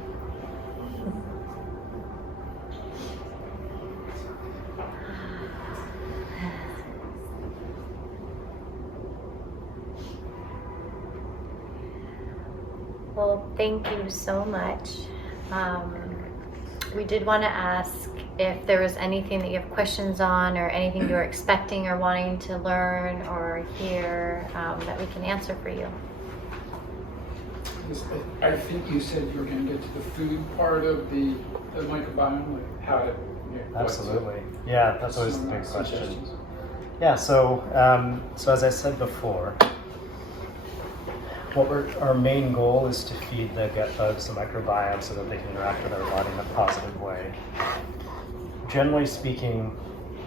Well, thank you so much. We did want to ask if there was anything that you have questions on or anything you're expecting or wanting to learn or hear that we can answer for you. I think you said you were going to get to the food part of the microbiome, like how to. Absolutely. Yeah, that's always the big question. Suggestions. Yeah, so as I said before, our main goal is to feed the gut bugs the microbiome so that they can interact with our body in a positive way. Generally speaking,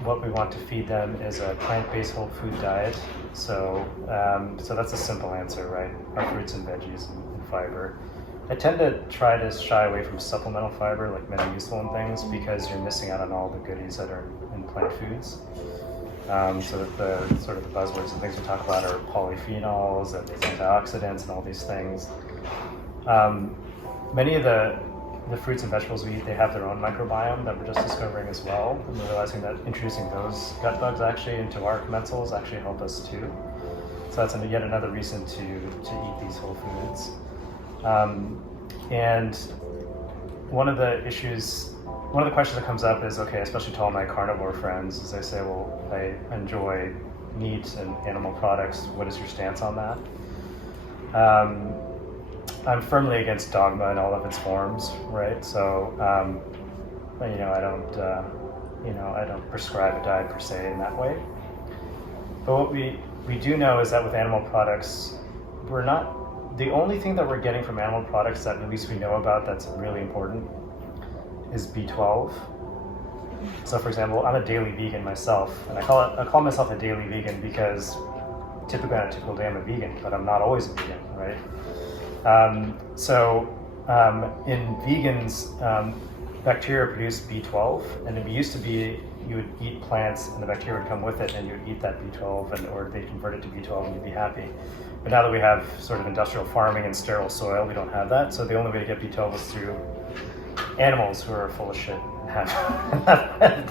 what we want to feed them is a plant-based whole food diet. So that's a simple answer, right? Our fruits and veggies and fiber. I tend to try to shy away from supplemental fiber like Metamucil and things because you're missing out on all the goodies that are in plant foods. So that the sort of the buzzwords and things we talk about are polyphenols and antioxidants and all these things. Many of the fruits and vegetables we eat, they have their own microbiome that we're just discovering as well. And we're realizing that introducing those gut bugs actually into our commensals actually help us too. So that's yet another reason to eat these whole foods. And one of the questions that comes up is, okay, especially to all my carnivore friends, is they say, well, I enjoy meat and animal products. What is your stance on that? I'm firmly against dogma in all of its forms, right? So, I don't prescribe a diet per se in that way. But what we do know is that with animal products, the only thing that we're getting from animal products that at least we know about that's really important is B12. So for example, I'm a daily vegan myself, and I call myself a daily vegan because typically on a typical day I'm a vegan, but I'm not always a vegan, right? In vegans, bacteria produce B12, and it used to be you would eat plants and the bacteria would come with it and you would eat that B12 or they'd convert it to B12 and you'd be happy. But now that we have sort of industrial farming and sterile soil, we don't have that. So the only way to get B12 is through animals who are full of shit and have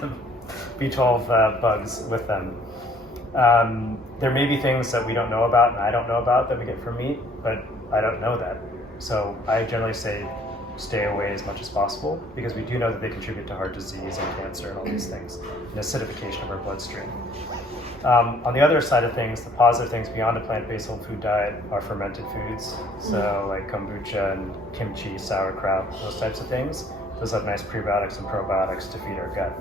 the B12 bugs with them. There may be things that we don't know about and I don't know about that we get from meat, but I don't know that. So I generally say stay away as much as possible because we do know that they contribute to heart disease and cancer and all these things, and acidification of our bloodstream. On the other side of things, the positive things beyond a plant-based whole food diet are fermented foods. So like kombucha and kimchi, sauerkraut, those types of things. Those have nice prebiotics and probiotics to feed our gut.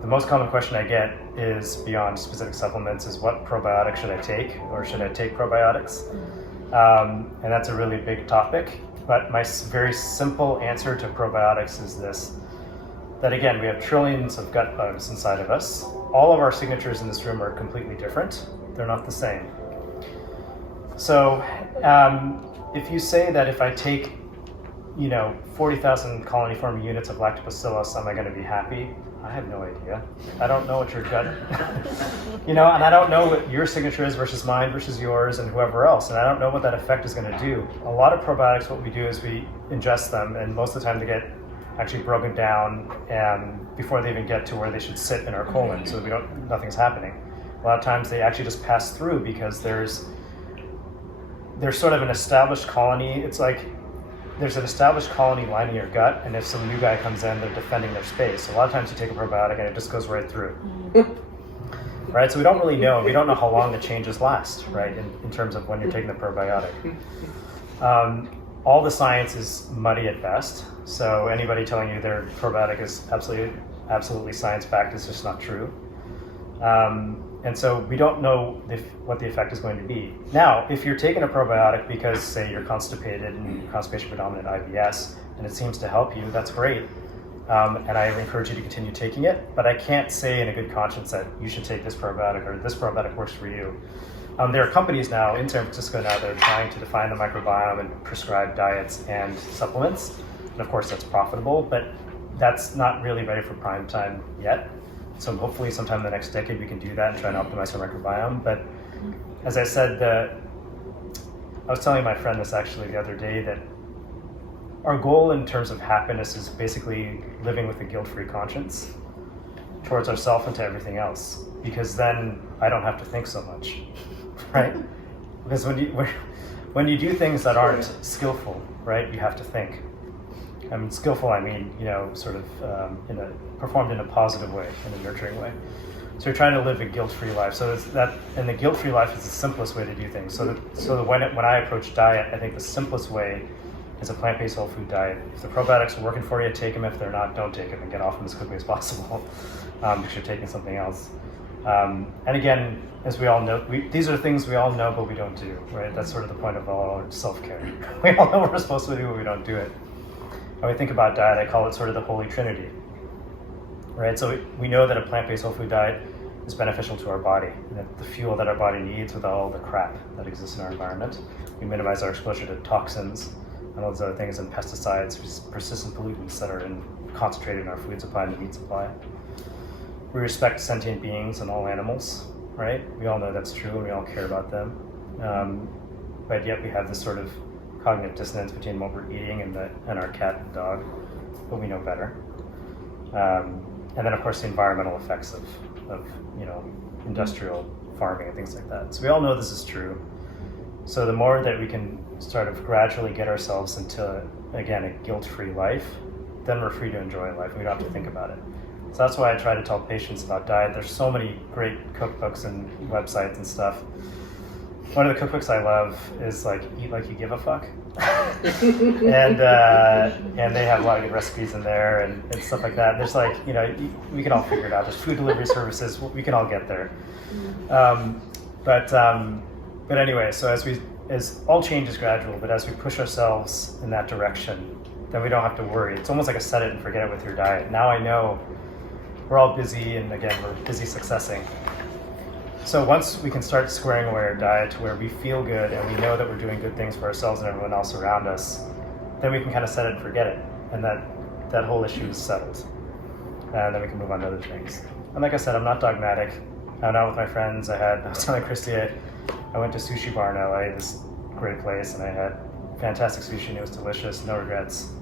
The most common question I get is beyond specific supplements is what probiotic should I take, or should I take probiotics? And that's a really big topic. But my very simple answer to probiotics is this, that again, we have trillions of gut bugs inside of us. All of our signatures in this room are completely different. They're not the same. So if you say that if I take 40,000 colony-forming units of lactobacillus, am I going to be happy? I have no idea. I don't know what your gut, and I don't know what your signature is versus mine versus yours and whoever else, and I don't know what that effect is going to do. A lot of probiotics, what we do is we ingest them, and most of the time they get actually broken down before they even get to where they should sit in our colon, so nothing's happening. A lot of times they actually just pass through because there's sort of an established colony. It's like there's an established colony lining your gut, and if some new guy comes in, they're defending their space. So a lot of times you take a probiotic and it just goes right through. Right, so we don't really know. We don't know how long the changes last, right, in terms of when you're taking the probiotic. All the science is muddy at best. So anybody telling you their probiotic is absolutely science-backed is just not true. And so we don't know what the effect is going to be. Now, if you're taking a probiotic because, say, you're constipated and constipation-predominant IBS, and it seems to help you, that's great. And I encourage you to continue taking it, but I can't say in a good conscience that you should take this probiotic or this probiotic works for you. There are companies now in San Francisco now that are trying to define the microbiome and prescribe diets and supplements. And of course that's profitable, but that's not really ready for prime time yet. So hopefully sometime in the next decade we can do that and try and optimize our microbiome. But as I said, I was telling my friend this actually the other day, that our goal in terms of happiness is basically living with a guilt-free conscience towards ourselves and to everything else, because then I don't have to think so much, right? Because when you do things that aren't skillful, right, you have to think. I mean, skillful, I mean, sort of performed in a positive way, in a nurturing way. So you're trying to live a guilt-free life. So and the guilt-free life is the simplest way to do things. So when I approach diet, I think the simplest way is a plant-based whole food diet. If the probiotics are working for you, take them. If they're not, don't take them and get off them as quickly as possible because you're taking something else. And again, as we all know, these are things we all know, but we don't do, right? That's sort of the point of all our self-care. We all know what we're supposed to do, but we don't do it. When we think about diet, I call it sort of the Holy Trinity, right? So we know that a plant-based whole food diet is beneficial to our body, and that the fuel that our body needs with all the crap that exists in our environment. We minimize our exposure to toxins and all those other things, and pesticides, persistent pollutants that are concentrated in our food supply and the meat supply. We respect sentient beings and all animals, right? We all know that's true, and we all care about them. But yet we have this sort of cognitive dissonance between what we're eating and our cat and dog, but we know better. And then of course the environmental effects of industrial farming and things like that. So we all know this is true. So the more that we can sort of gradually get ourselves into, again, a guilt-free life, then we're free to enjoy life. We don't have to think about it. So that's why I try to tell patients about diet. There's so many great cookbooks and websites and stuff. One of the cookbooks I love is like Eat Like You Give a Fuck. and they have a lot of good recipes in there and stuff like that. There's like, we can all figure it out. There's food delivery services. We can all get there. But anyway, so as all change is gradual, but as we push ourselves in that direction, then we don't have to worry. It's almost like a set it and forget it with your diet. Now I know we're all busy, and again, we're busy successing. So once we can start squaring away our diet to where we feel good and we know that we're doing good things for ourselves and everyone else around us, then we can kind of set it and forget it. And that whole issue is settled. And then we can move on to other things. And like I said, I'm not dogmatic. I'm out with my friends. I was telling Kristi, I went to Sushi Bar in LA, this great place, and I had fantastic sushi and it was delicious, no regrets.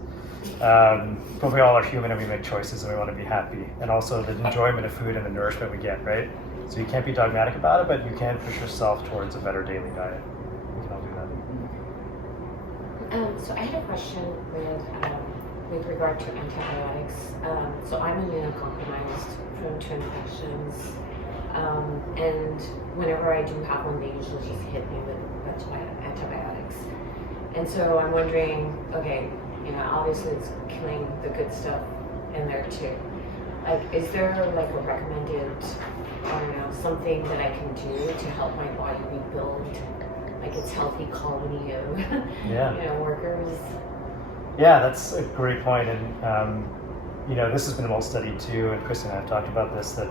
But we all are human and we make choices and we want to be happy. And also the enjoyment of food and the nourishment we get, right? So you can't be dogmatic about it, but you can push yourself towards a better daily diet. We can all do that. So I had a question with regard to antibiotics. So I'm immunocompromised, prone to infections, and whenever I do have one, they usually just hit me with antibiotics. And so I'm wondering, okay, obviously it's killing the good stuff in there too. Like, is there like a recommended, something that I can do to help my body rebuild, like its healthy colony of, workers? Yeah, that's a great point. And, this has been well studied too, and Kristi and I have talked about this, that,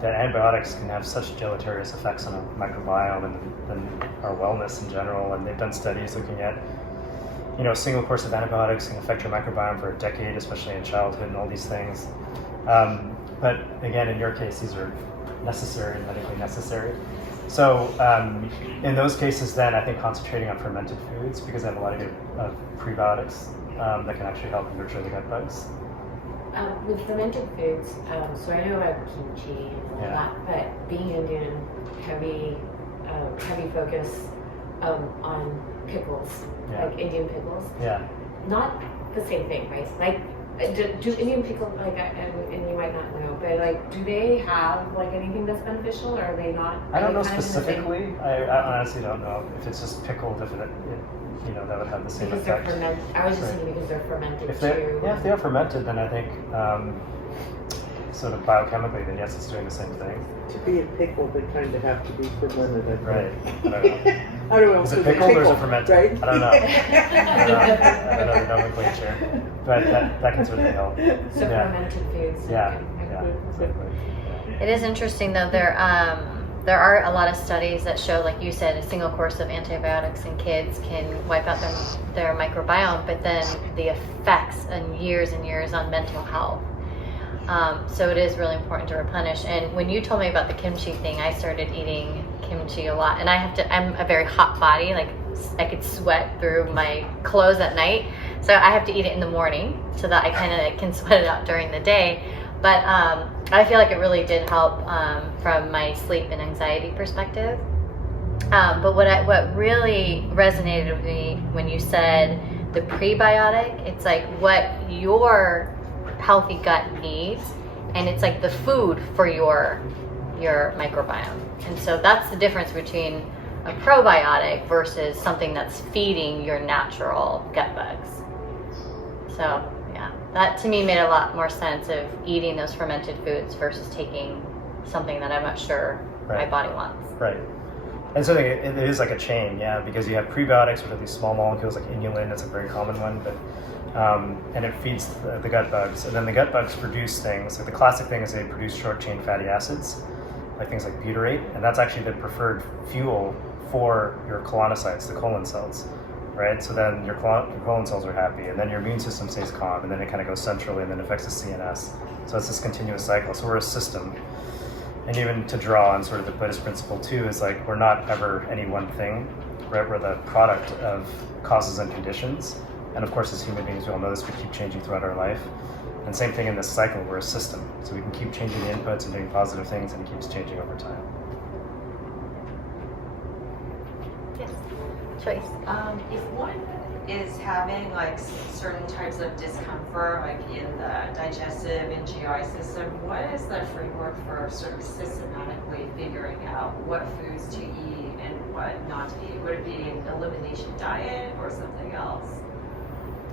that antibiotics can have such deleterious effects on our microbiome and our wellness in general. And they've done studies looking at, a single course of antibiotics can affect your microbiome for a decade, especially in childhood and all these things. But again, in your case, these are necessary, medically necessary. So in those cases, then I think concentrating on fermented foods, because they have a lot of good prebiotics, that can actually help nurture the gut bugs? With fermented foods, so I know about kimchi and all that, but being Indian, heavy focus on pickles, like Indian pickles. Yeah. Not the same thing, right? Like, do Indian pickles, like, and you might not know, but like, do they have like anything that's beneficial, or are they not? I don't know kind of in the same- specifically. I honestly don't know if it's just pickled, if it that would have the same Because they're effect. fermented. I was just thinking because they're fermented If too. if they are fermented, then I think sort of biochemically, then yes, it's doing the same thing. To be a pickle, they kind of have to be fermented, I think. Right. I don't know. I don't know. Is so it they're pickled or is it pickled, fermented? Right? I don't know. I don't know the nomenclature. But that can certainly help. So fermented foods. Yeah. Okay. Yeah. Exactly. It is interesting though. There are a lot of studies that show, like you said, a single course of antibiotics in kids can wipe out their microbiome, but then the effects and years on mental health. So it is really important to replenish. And when you told me about the kimchi thing, I started eating kimchi a lot. And I'm a very hot body. Like, I could sweat through my clothes at night. So I have to eat it in the morning so that I kind of can sweat it out during the day. But I feel like it really did help from my sleep and anxiety perspective. But what really resonated with me when you said the prebiotic, it's like what your healthy gut needs, and it's like the food for your microbiome. And so that's the difference between a probiotic versus something that's feeding your natural gut bugs. So yeah, that to me made a lot more sense of eating those fermented foods versus taking something that I'm not sure my body wants. Right. And so it is like a chain, yeah, because you have prebiotics, which are these small molecules like inulin. That's a very common one, but and it feeds the gut bugs. And then the gut bugs produce things. Like the classic thing is they produce short-chain fatty acids, like things like butyrate, and that's actually the preferred fuel for your colonocytes, the colon cells, right? So then your colon cells are happy, and then your immune system stays calm, and then it kind of goes centrally and then affects the CNS. So it's this continuous cycle. So we're a system. And even to draw on sort of the Buddhist principle too, is like we're not ever any one thing, right? We're the product of causes and conditions. And of course, as human beings, we all know this, we keep changing throughout our life. And same thing in this cycle, we're a system. So we can keep changing the inputs and doing positive things, and it keeps changing over time. Yes. Choice. If one is having like certain types of discomfort, like in the digestive and GI system, what is the framework for sort of systematically figuring out what foods to eat and what not to eat? Would it be an elimination diet or something else?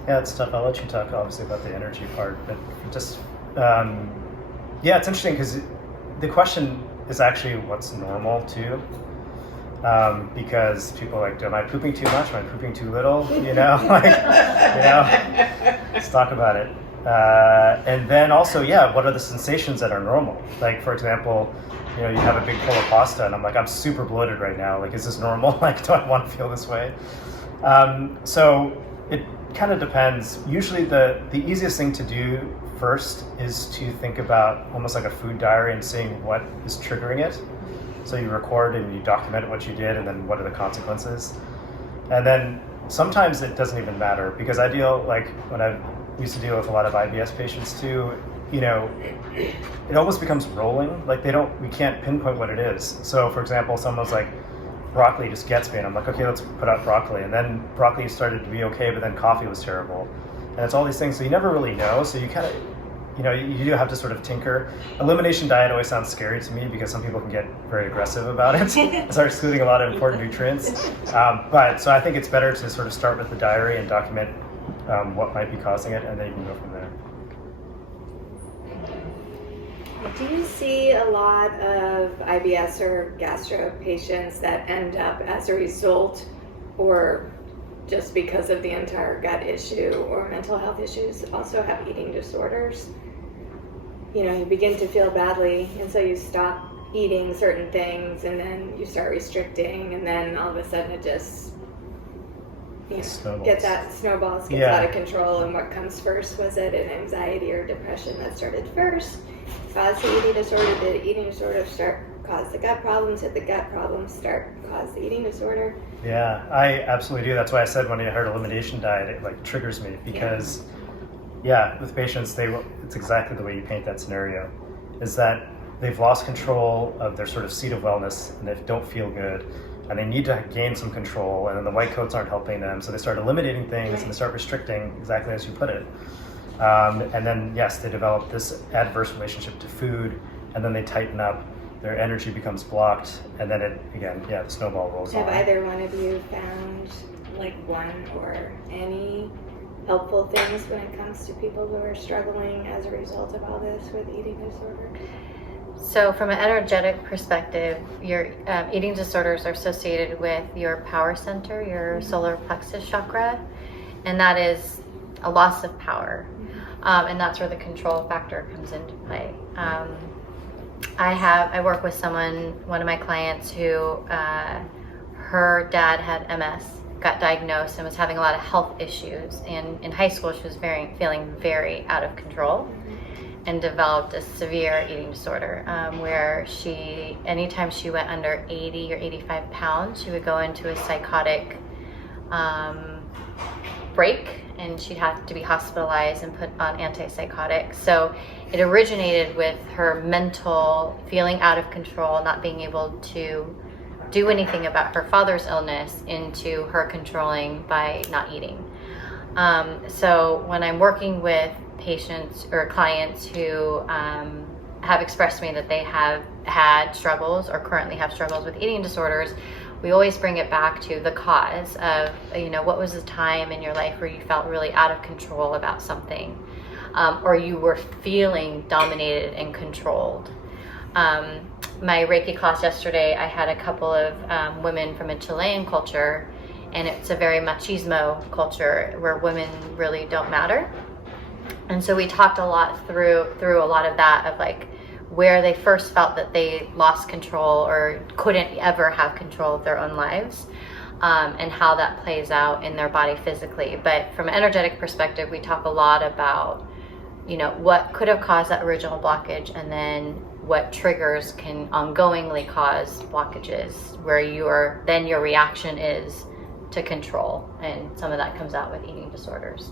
Yeah, it's tough. I'll let you talk obviously about the energy part, but just, yeah, it's interesting because the question is actually what's normal too. Because people are like, am I pooping too much? Am I pooping too little? Let's talk about it. And then also, yeah, what are the sensations that are normal? Like, for example, you have a big bowl of pasta and I'm like, I'm super bloated right now. Like, is this normal? Like, do I want to feel this way? So it kind of depends. Usually the easiest thing to do first is to think about almost like a food diary and seeing what is triggering it. So you record and you document what you did and then what are the consequences. And then sometimes it doesn't even matter because I deal, like when I used to deal with a lot of IBS patients too, it almost becomes rolling. Like we can't pinpoint what it is. So for example, someone's like, broccoli just gets me and I'm like, okay, let's put out broccoli. And then broccoli started to be okay, but then coffee was terrible. And it's all these things, so you never really know. So you kind of, you do have to sort of tinker. Elimination diet always sounds scary to me because some people can get very aggressive about it. Start excluding a lot of important nutrients. But so I think it's better to sort of start with the diary and document what might be causing it, and then you can go from there. Do you see a lot of IBS or gastro patients that end up as a result or just because of the entire gut issue or mental health issues also have eating disorders? You begin to feel badly and so you stop eating certain things and then you start restricting and then all of a sudden it just snowballs, gets out of control. And what comes first? Was it an anxiety or depression that started first? Caused the eating disorder? Did the eating disorder start cause the gut problems? Did the gut problems cause the eating disorder? Yeah, I absolutely do. That's why I said when I heard elimination diet, it like triggers me because, yeah, with patients, it's exactly the way you paint that scenario, is that they've lost control of their sort of seat of wellness and they don't feel good, and they need to gain some control, and then the white coats aren't helping them, so they start eliminating things and they start restricting, exactly as you put it. And then, yes, they develop this adverse relationship to food, and then they tighten up, their energy becomes blocked, and then it, again, the snowball rolls on. Have either one of you found like one or any helpful things when it comes to people who are struggling as a result of all this with eating disorder? So from an energetic perspective, your eating disorders are associated with your power center, your solar plexus chakra, and that is a loss of power. And that's where the control factor comes into play. I work with one of my clients who, her dad had MS, got diagnosed and was having a lot of health issues. And in high school, she was feeling very out of control and developed a severe eating disorder where anytime she went under 80 or 85 pounds, she would go into a psychotic break, and she'd have to be hospitalized and put on antipsychotics. So it originated with her mental feeling out of control, not being able to do anything about her father's illness, into her controlling by not eating. So when I'm working with patients or clients who have expressed to me that they have had struggles or currently have struggles with eating disorders, we always bring it back to the cause of, what was the time in your life where you felt really out of control about something, or you were feeling dominated and controlled. My Reiki class yesterday, I had a couple of women from a Chilean culture, and it's a very machismo culture where women really don't matter. And so we talked a lot through a lot of that, of like where they first felt that they lost control or couldn't ever have control of their own lives, and how that plays out in their body physically. But from an energetic perspective, we talk a lot about, what could have caused that original blockage, and then what triggers can ongoingly cause blockages, where your reaction is to control, and some of that comes out with eating disorders.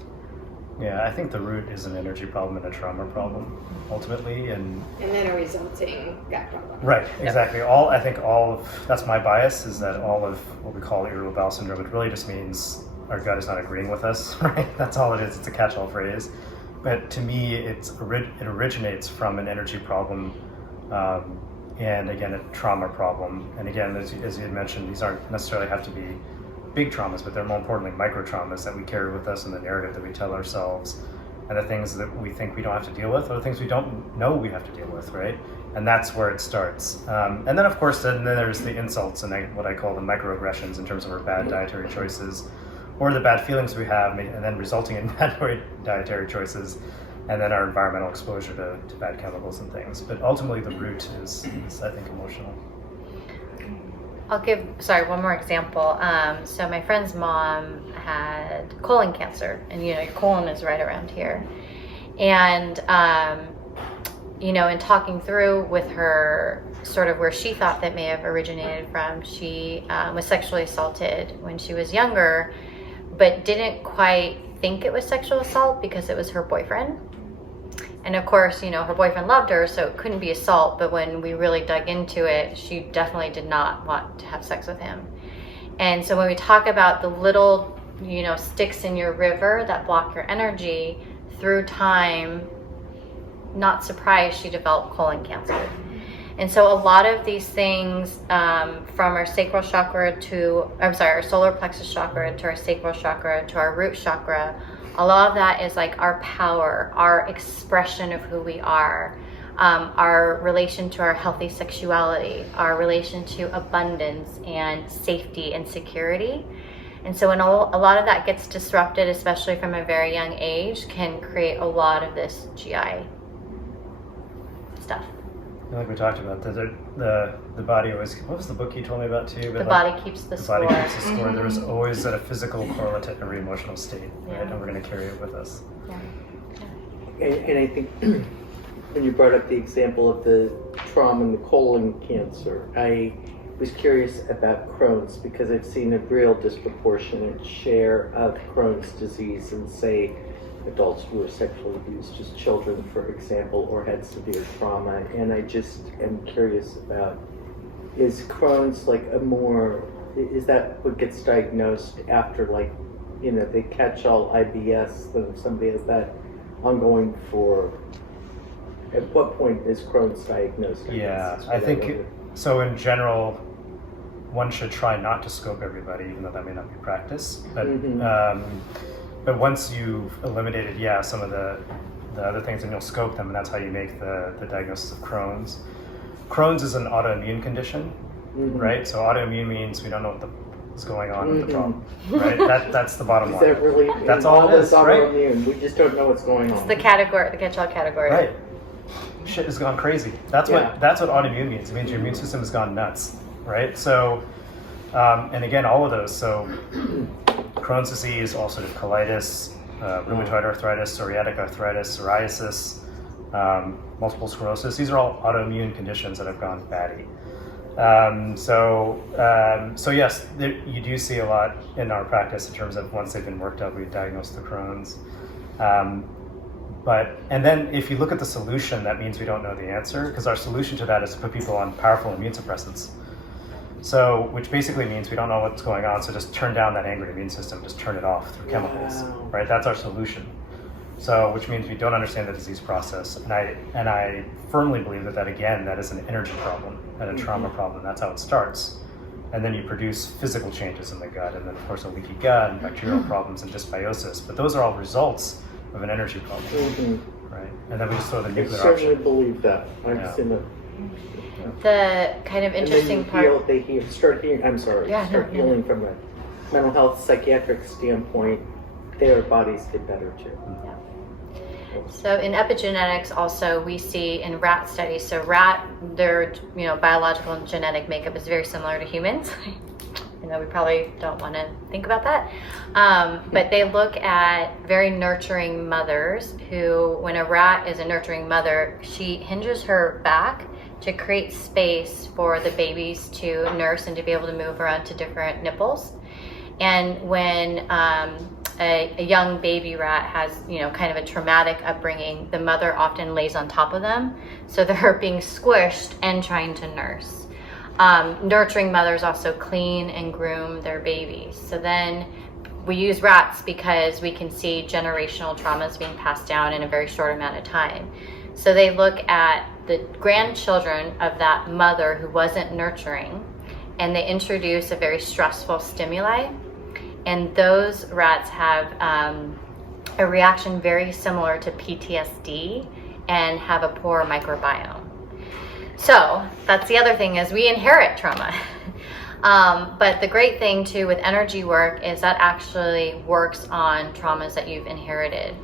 Yeah, I think the root is an energy problem and a trauma problem, ultimately, and then a resulting gut problem. Right, exactly. That's my bias, is that all of what we call irritable bowel syndrome, it really just means our gut is not agreeing with us, right? That's all it is. It's a catch-all phrase. But to me, it originates from an energy problem, and again, a trauma problem. And again, as you had mentioned, these aren't necessarily have to be big traumas, but they're more importantly micro traumas that we carry with us in the narrative that we tell ourselves, and the things that we think we don't have to deal with, or the things we don't know we have to deal with, right? And that's where it starts. And then, of course, then there's the insults and what I call the microaggressions in terms of our bad dietary choices, or the bad feelings we have, and then resulting in bad dietary choices, and then our environmental exposure to bad chemicals and things. But ultimately, the root is I think, emotional. I'll give, one more example. So my friend's mom had colon cancer, and your colon is right around here. And, in talking through with her sort of where she thought that may have originated from, she was sexually assaulted when she was younger, but didn't quite think it was sexual assault because it was her boyfriend. And of course, her boyfriend loved her, so it couldn't be assault, but when we really dug into it, she definitely did not want to have sex with him. And so when we talk about the little, sticks in your river that block your energy, through time, not surprised she developed colon cancer. And so a lot of these things, from our sacral chakra our solar plexus chakra to our sacral chakra to our root chakra, a lot of that is like our power, our expression of who we are, our relation to our healthy sexuality, our relation to abundance and safety and security. And so when a lot of that gets disrupted, especially from a very young age, can create a lot of this GI stuff. Like we talked about, the body always, what was the book you told me about too? The body keeps the score. The body keeps the score. Mm-hmm. There was always a physical correlate to every emotional state, right? And we're going to carry it with us. Yeah. And I think when you brought up the example of the trauma and the colon cancer, I was curious about Crohn's because I've seen a real disproportionate share of Crohn's disease in, say, adults who were sexually abused as children, for example, or had severe trauma. And I just am curious about, is Crohn's like is that what gets diagnosed after, like, you know, they catch all IBS, then if somebody has that ongoing for, at what point is Crohn's diagnosed? I think, so in general, one should try not to scope everybody, even though that may not be practice. But but once you've eliminated, some of the other things, then you'll scope them, and that's how you make the diagnosis of Crohn's. Crohn's is an autoimmune condition, right? So autoimmune means we don't know what is going on with the problem, right? That's the bottom line. Is that really? That's all it is, right? Autoimmune. We just don't know what's going on. It's the catch-all category. Right. Shit has gone crazy. That's what autoimmune means. It means your immune system has gone nuts, right? So, and again, all of those. So, Crohn's disease, ulcerative colitis, rheumatoid arthritis, psoriatic arthritis, psoriasis, multiple sclerosis. These are all autoimmune conditions that have gone batty. So yes, you do see a lot in our practice in terms of once they've been worked up, we diagnose the Crohn's. And then if you look at the solution, that means we don't know the answer, because our solution to that is to put people on powerful immune suppressants. So, which basically means we don't know what's going on, so just turn down that angry immune system, just turn it off through chemicals, right? That's our solution. So, which means we don't understand the disease process. And I firmly believe that again, that is an energy problem and a trauma problem. That's how it starts. And then you produce physical changes in the gut, and then of course a leaky gut and bacterial problems and dysbiosis. But those are all results of an energy problem, right? And then we just throw the nuclear I certainly option. believe that. I've seen it. The kind of interesting part. They start healing. Start healing from a mental health psychiatric standpoint. Their bodies get better too. So in epigenetics, also we see in rat studies. So their biological and genetic makeup is very similar to humans. We probably don't want to think about that. But they look at very nurturing mothers who, when a rat is a nurturing mother, she hinges her back to create space for the babies to nurse and to be able to move around to different nipples. And when a young baby rat has, kind of a traumatic upbringing, the mother often lays on top of them. So they're being squished and trying to nurse. Nurturing mothers also clean and groom their babies. So then we use rats because we can see generational traumas being passed down in a very short amount of time. So they look at the grandchildren of that mother who wasn't nurturing, and they introduce a very stressful stimuli. And those rats have a reaction very similar to PTSD and have a poor microbiome. So that's the other thing, is we inherit trauma. But the great thing too with energy work is that actually works on traumas that you've inherited.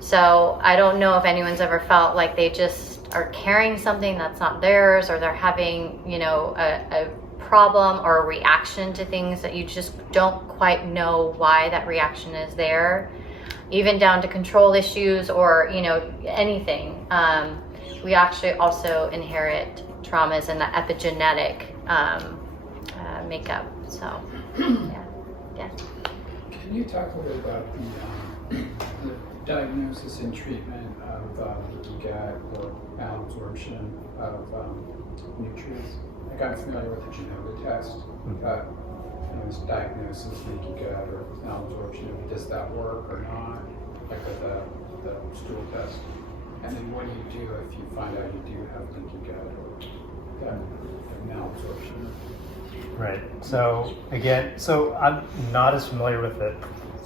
So I don't know if anyone's ever felt like they just are carrying something that's not theirs, or they're having, a problem or a reaction to things that you just don't quite know why that reaction is there, even down to control issues or, anything. We actually also inherit traumas in the epigenetic makeup. So, yeah. Can you talk a little bit about the diagnosis and treatment of leaky gut or malabsorption of nutrients? Like, I'm familiar with the Genova test, but it's diagnosis leaky gut or malabsorption. Does that work or not? Like with the stool test. And then what do you do if you find out you do have leaky gut or that malabsorption? Right. So again, I'm not as familiar with the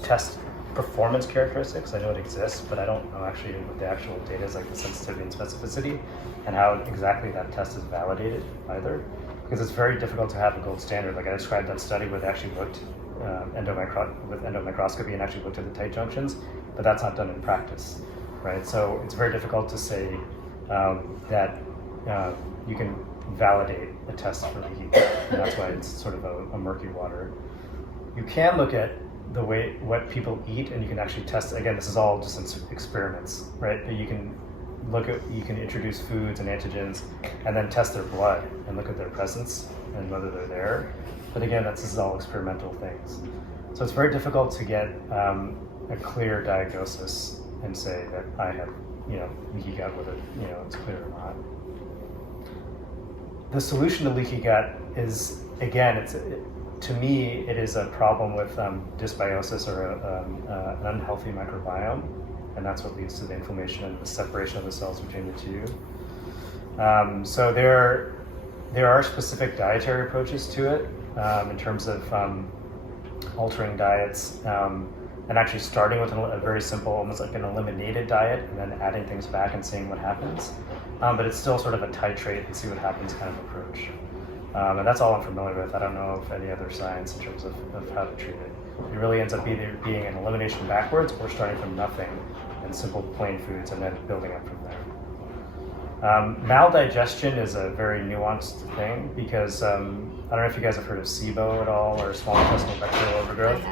test performance characteristics. I know it exists, but I don't know actually what the actual data is, like the sensitivity and specificity, and how exactly that test is validated either. Because it's very difficult to have a gold standard. Like I described that study where they actually looked with endomicroscopy and actually looked at the tight junctions, but that's not done in practice, right? So it's very difficult to say that you can validate a test for leaky gut, and that's why it's sort of a murky water. You can look at what people eat, and you can actually test. Again, this is all just experiments, right? But you can you can introduce foods and antigens and then test their blood and look at their presence and whether they're there. But again, this is all experimental things. So it's very difficult to get a clear diagnosis and say that I have, leaky gut, whether, it's clear or not. The solution to leaky gut is, again, to me, it is a problem with dysbiosis or an unhealthy microbiome, and that's what leads to the inflammation and the separation of the cells between the two. So there are specific dietary approaches to it in terms of altering diets and actually starting with a very simple, almost like an eliminated diet, and then adding things back and seeing what happens. But it's still sort of a titrate and see what happens kind of approach. And that's all I'm familiar with. I don't know of any other science in terms of how to treat it. It really ends up either being an elimination backwards or starting from nothing and simple plain foods and then building up from there. Maldigestion is a very nuanced thing because I don't know if you guys have heard of SIBO at all, or small intestinal bacterial overgrowth.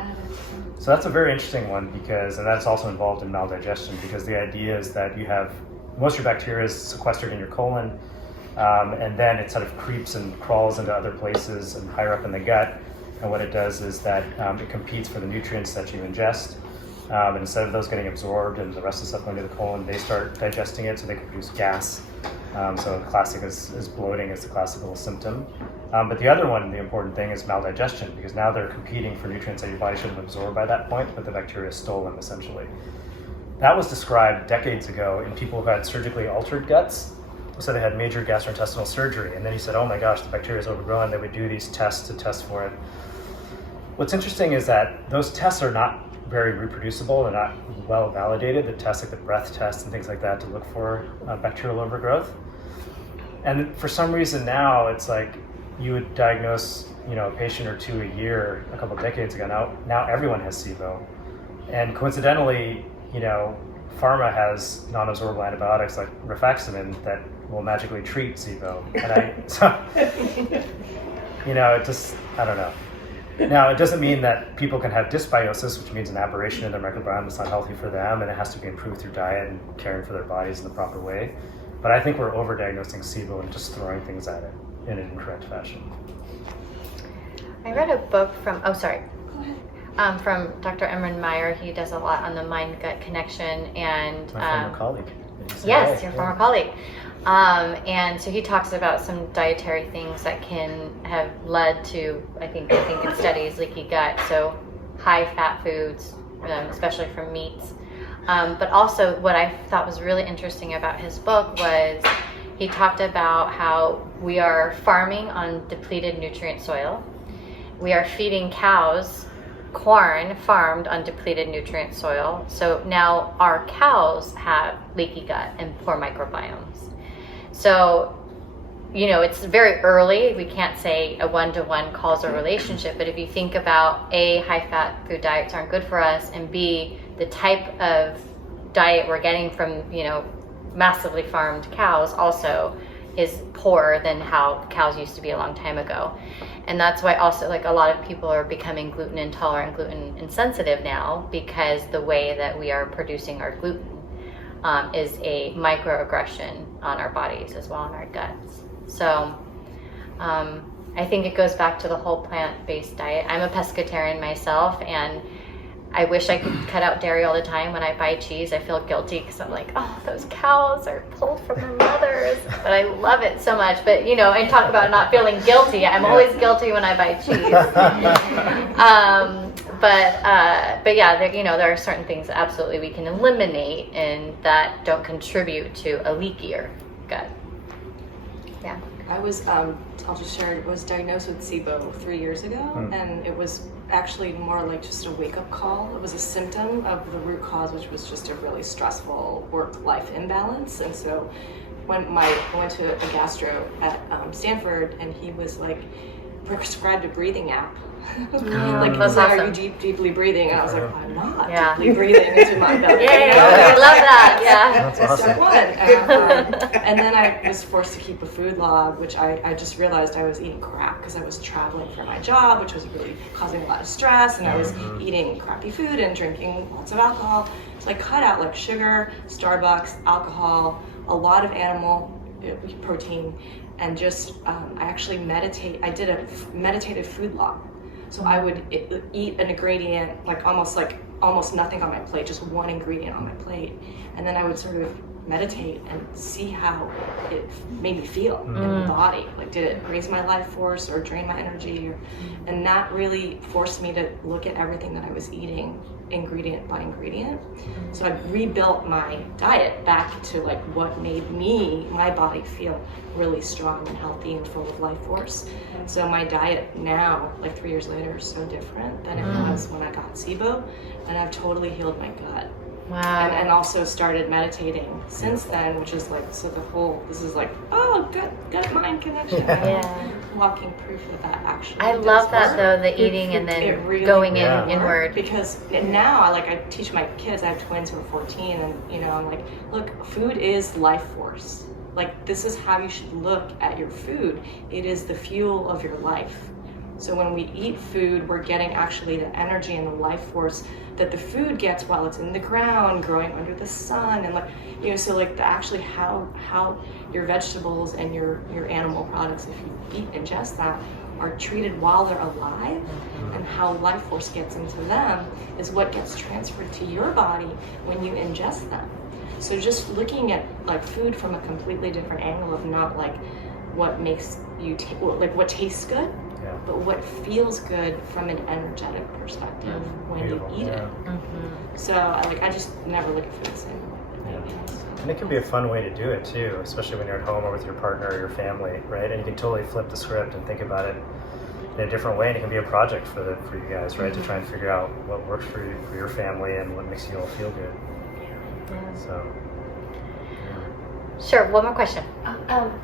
So that's a very interesting one and that's also involved in maldigestion, because the idea is that you have most of your bacteria is sequestered in your colon, and then it sort of creeps and crawls into other places and higher up in the gut. And what it does is that it competes for the nutrients that you ingest. And instead of those getting absorbed and the rest of the stuff going to the colon, they start digesting it so they can produce gas. So classic is bloating is the classical symptom. But the other one, the important thing, is maldigestion, because now they're competing for nutrients that your body should have absorbed by that point, but the bacteria stole them essentially. That was described decades ago in people who had surgically altered guts. So they had major gastrointestinal surgery, and then he said, oh my gosh, the bacteria is overgrown. They would do these tests to test for it. What's interesting is that those tests are not very reproducible. They're not well validated. The tests like the breath test and things like that to look for bacterial overgrowth. And for some reason now, it's like you would diagnose, a patient or two a year a couple of decades ago. Now everyone has SIBO. And coincidentally, pharma has non-absorbable antibiotics like rifaximin that will magically treat SIBO. I don't know. Now, it doesn't mean that people can have dysbiosis, which means an aberration in their microbiome that's not healthy for them, and it has to be improved through diet and caring for their bodies in the proper way. But I think we're overdiagnosing SIBO and just throwing things at it in an incorrect fashion. I read a book from Dr. Emran Meyer. He does a lot on the mind-gut connection, and My former colleague. Yes, your former colleague. And so he talks about some dietary things that can have led to, I think in studies, leaky gut. So high-fat foods, especially from meats. But also what I thought was really interesting about his book was he talked about how we are farming on depleted nutrient soil. We are feeding cows corn farmed on depleted nutrient soil. So now our cows have leaky gut and poor microbiomes. So, it's very early. We can't say a one-to-one causal relationship, but if you think about A, high-fat food diets aren't good for us, and B, the type of diet we're getting from, massively farmed cows also is poorer than how cows used to be a long time ago. And that's why also a lot of people are becoming gluten intolerant, gluten insensitive now, because the way that we are producing our gluten is a microaggression on our bodies as well in our guts. So I think it goes back to the whole plant-based diet. I'm a pescatarian myself, and I wish I could cut out dairy all the time. When I buy cheese, I feel guilty because I'm like, oh, those cows are pulled from their mothers. But I love it so much. But, and talk about not feeling guilty. I'm always guilty when I buy cheese. But yeah, there are certain things that absolutely we can eliminate and that don't contribute to a leakier gut. Yeah. I was, I'll just share, was diagnosed with SIBO 3 years ago, and it was actually more like just a wake-up call. It was a symptom of the root cause, which was just a really stressful work-life imbalance. And so when I went to a gastro at Stanford, and he was like, prescribed a breathing app. Like, that's are awesome. you deeply breathing? And I was like, I'm not Yeah. deeply breathing into my belly. I love that. Yeah. That's That's awesome. step one. And then I was forced to keep a food log, which I just realized I was eating crap because I was traveling for my job, which was really causing a lot of stress, and I was eating crappy food and drinking lots of alcohol. So I cut out like sugar, Starbucks, alcohol, a lot of animal protein, and just I actually meditate. I did a meditative food log. So I would eat an ingredient, like almost nothing on my plate, just one ingredient on my plate. And then I would sort of meditate and see how it made me feel in the body. Like, did it raise my life force or drain my energy? And that really forced me to look at everything that I was eating, ingredient by ingredient. So I rebuilt my diet back to like what made my body feel really strong and healthy and full of life force. So my diet now, like 3 years later, is so different than it was when I got SIBO, and I've totally healed my gut. Wow. And also started meditating since then, which is like, so this is like, oh, gut-mind connection. Yeah. Walking proof that that actually I does love that work. though, the eating and It then really going in Yeah. inward. Because now I teach my kids, I have twins who are 14, and I'm like, look, food is life force. Like, this is how you should look at your food. It is the fuel of your life. So when we eat food, we're getting actually the energy and the life force that the food gets while it's in the ground, growing under the sun, and so actually how your vegetables and your animal products, if you ingest that, are treated while they're alive, and how life force gets into them is what gets transferred to your body when you ingest them. So just looking at like food from a completely different angle of not like what makes you what tastes good, but what feels good from an energetic perspective when you eat it. So I just never look at food the same way. And it can be a fun way to do it too, especially when you're at home or with your partner or your family, right? And you can totally flip the script and think about it in a different way, and it can be a project for you guys, right? To try and figure out what works for you, for your family, and what makes you all feel good. So. Sure, one more question.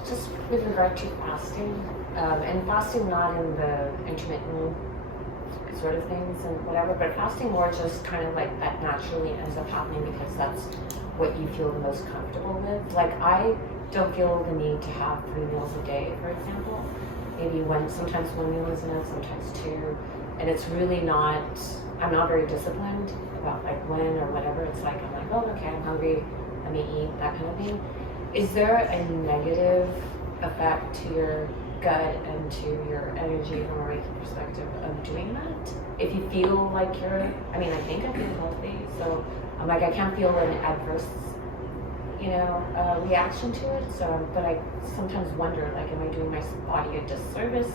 Just with regard to fasting, and fasting not in the intermittent sort of things and whatever, but fasting more just kind of like that naturally ends up happening because that's what you feel the most comfortable with. Like, I don't feel the need to have 3 meals a day, for example. Maybe sometimes 1 meal is enough, sometimes 2. And it's really not, I'm not very disciplined about like when or whatever. It's like, I'm like, oh, okay, I'm hungry, let me eat, that kind of thing. Is there a negative effect to your gut and to your energy from a Reiki perspective of doing that? If you feel like I think I feel healthy, so I can't feel an adverse, reaction to it. So, but I sometimes wonder, like, am I doing my body a disservice?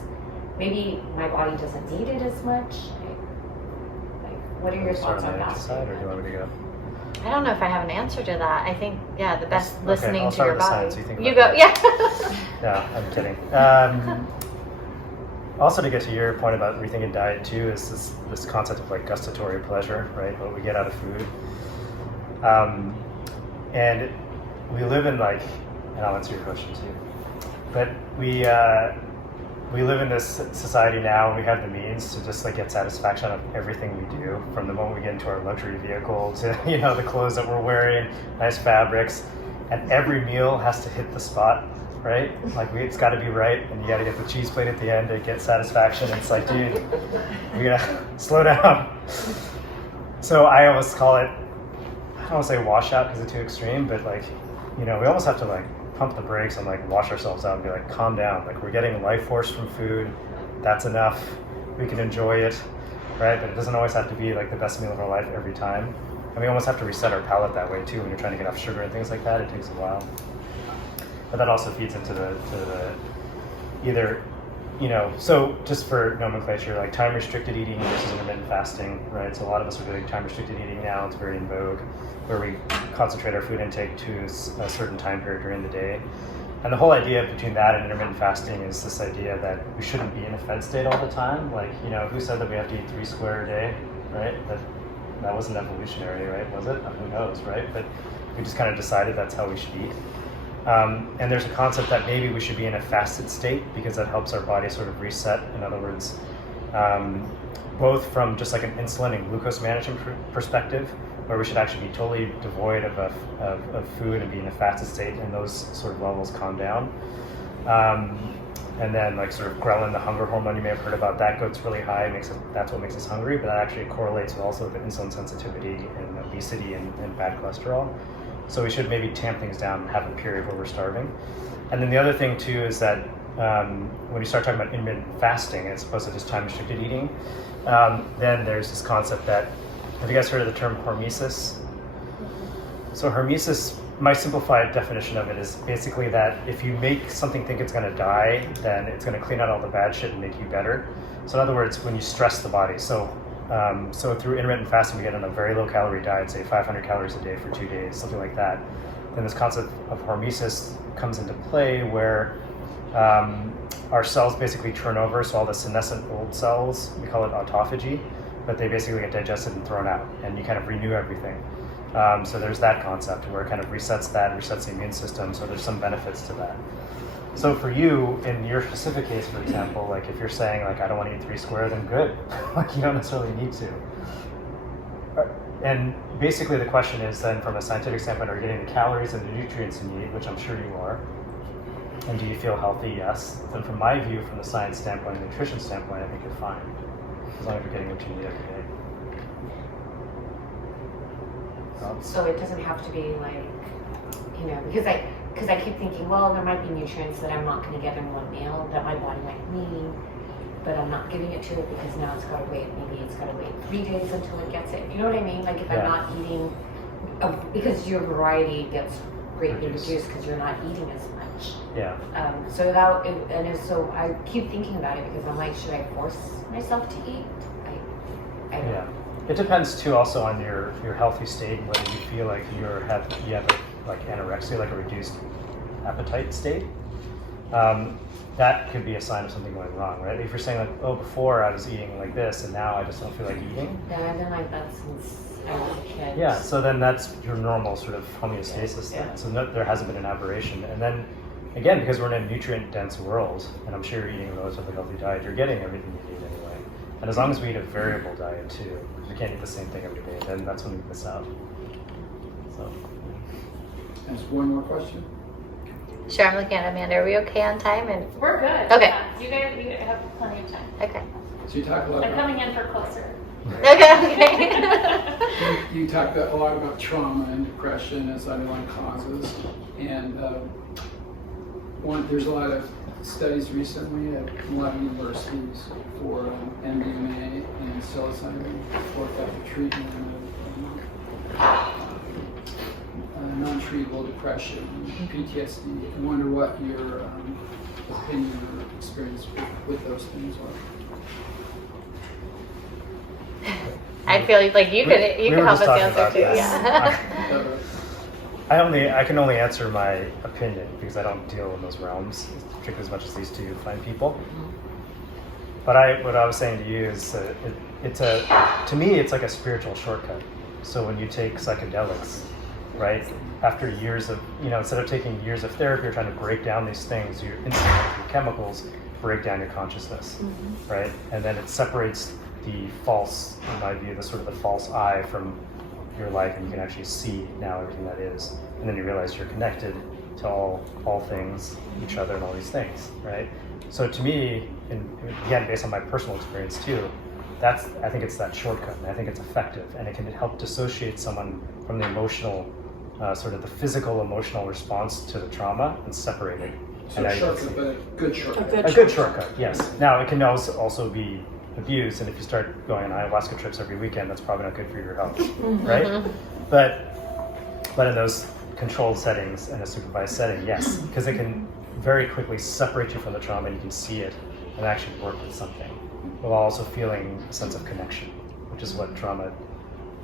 Maybe my body doesn't need it as much. Like, what are your thoughts on that? Or do you want me to go? I don't know if I have an answer to that. I think, the best Okay, listening I'll to start your with the body. science. You think You about go, that. No, I'm kidding. Also, to get to your point about rethinking diet too, is this concept of like gustatory pleasure, right? What we get out of food. And we live in and I'll answer your question too, but we live in this society now, and we have the means to just get satisfaction out of everything we do, from the moment we get into our luxury vehicle to the clothes that we're wearing, nice fabrics, and every meal has to hit the spot, right? It's got to be right, and you got to get the cheese plate at the end to get satisfaction. It's like, dude, we gotta slow down. So I always call it, I don't want to say washout because it's too extreme, but we almost have to pump the brakes and wash ourselves out and be calm down. We're getting life force from food. That's enough. We can enjoy it, right? But it doesn't always have to be the best meal of our life every time. And we almost have to reset our palate that way too. When you're trying to get off sugar and things like that, it takes a while. But that also feeds into the either, so just for nomenclature, time restricted eating versus intermittent fasting, right? So a lot of us are doing time restricted eating now. It's very in vogue, where we concentrate our food intake to a certain time period during the day. And the whole idea between that and intermittent fasting is this idea that we shouldn't be in a fed state all the time. Who said that we have to eat 3 square a day, right? That wasn't evolutionary, right? Was it? Who knows, right? But we just kind of decided that's how we should eat. And there's a concept that maybe we should be in a fasted state because that helps our body sort of reset. In other words, both from just an insulin and glucose management perspective, where we should actually be totally devoid of food and be in a fasted state, and those sort of levels calm down. And then sort of ghrelin, the hunger hormone, you may have heard about, that goes really high, that's what makes us hungry, but that actually correlates also with insulin sensitivity and obesity and bad cholesterol. So we should maybe tamp things down and have a period where we're starving. And then the other thing too is that when you start talking about intermittent fasting as opposed to just time-restricted eating, then there's this concept that, have you guys heard of the term hormesis? So hormesis, my simplified definition of it is basically that if you make something think it's going to die, then it's going to clean out all the bad shit and make you better. So in other words, when you stress the body, so through intermittent fasting, we get on a very low calorie diet, say 500 calories a day for 2 days, something like that. Then this concept of hormesis comes into play where our cells basically turn over, so all the senescent old cells, we call it autophagy, but they basically get digested and thrown out, and you kind of renew everything. So there's that concept where it kind of resets the immune system, so there's some benefits to that. So for you, in your specific case, for example, like if you're saying like, I don't want to eat 3 square, then good. Like you don't necessarily need to. And basically the question is then from a scientific standpoint, are you getting the calories and the nutrients you need, which I'm sure you are? And do you feel healthy? Yes. Then from my view, from the science standpoint and nutrition standpoint, I think you're fine. As long as you're getting what you need every day. So it doesn't have to be like, you know, because I keep thinking, well, there might be nutrients that I'm not going to get in one meal that my body might need, but I'm not giving it to it because now it's got to wait. Maybe it's got to wait 3 days until it gets it. You know what I mean? Like if I'm not eating, because your variety gets greatly reduced because you're not eating as much. Yeah. So I keep thinking about it because I'm like, should I force myself to eat? I don't know. It depends too also on your healthy state and whether you feel like you have like anorexia, like a reduced appetite state. That could be a sign of something going wrong, right? If you're saying like, oh, before I was eating like this and now I just don't feel like eating. Yeah, I've been like that since I was a kid. Yeah, so then that's your normal sort of homeostasis then. So there hasn't been an aberration. And then again, because we're in a nutrient-dense world, and I'm sure you're eating a relatively healthy diet, you're getting everything you need anyway. And as long as we eat a variable diet too, because we can't eat the same thing every day, then that's when we miss out. So. Ask one more question. Sure, I'm looking at Amanda. Are we okay on time? And we're good. Okay. Yeah. You guys have plenty of time. Okay. So you talk a lot I'm about, coming in for closer. Okay. you talk a lot about trauma and depression as underlying causes, and there's a lot of studies recently at a lot of universities for MDMA and psilocybin for effective treatment of non-treatable depression and PTSD. I wonder what your opinion or experience with those things are. I feel like you could help us answer too. Yeah. I can only answer my opinion because I don't deal in those realms, particularly as much as these two fine people. But what I was saying to you is to me, it's like a spiritual shortcut. So when you take psychedelics, right, after years of, instead of taking years of therapy, you're trying to break down these things, your chemicals break down your consciousness, right? And then it separates the false, in my view, the false I from your life, and you can actually see now everything that is. And then you realize you're connected to all things, each other, and all these things, right? So to me, and again, based on my personal experience too, I think it's that shortcut, and I think it's effective, and it can help dissociate someone from the emotional, sort of the physical emotional response to the trauma and separate it. So a shortcut, but a good shortcut. A good shortcut, yes. Now it can also be abused, and if you start going on ayahuasca trips every weekend, that's probably not good for your health, right? But in those controlled settings and a supervised setting, yes, because it can very quickly separate you from the trauma, and you can see it and actually work with something, while also feeling a sense of connection, which is what trauma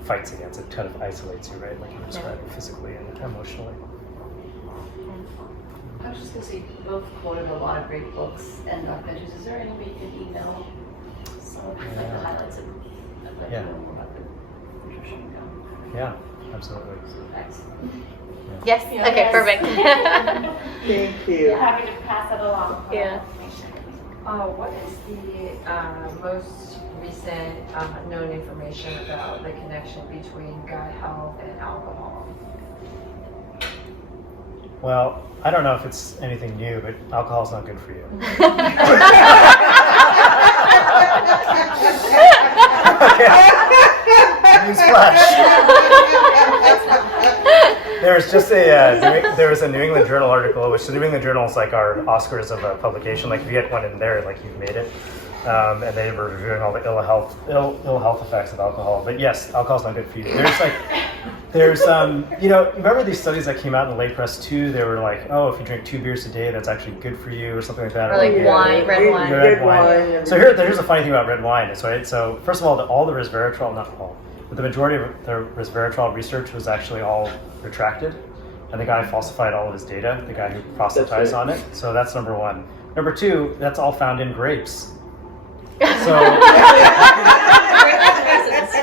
fights against. It kind of isolates you, right, like you described, physically and emotionally. I was just going to say, you both quoted a lot of great books and documentaries. Is there any way you could email some of like the highlights of like more about the nutrition? Yeah, absolutely. Thanks. Yes. Okay. Perfect. Thank you. Happy to pass it along. Yeah. What is the most recent known information about the connection between gut health and alcohol? Well, I don't know if it's anything new, but alcohol's not good for you. Newsflash. There's just there was a New England Journal article, which the New England Journal is like our Oscars of a publication. Like if you get one in there, like you've made it. And they were reviewing all the ill health effects of alcohol. But yes, alcohol's not good for you. There's remember these studies that came out in the late press too? They were like, oh, if you drink 2 beers a day, that's actually good for you, or something like that. Or like wine, red wine. Red wine. So here's the funny thing about red wine, right? So first of all the resveratrol, not all, but the majority of the resveratrol research was actually all retracted, and the guy falsified all of his data. The guy who proselytized on it. So that's number one. Number two, that's all found in grapes. So,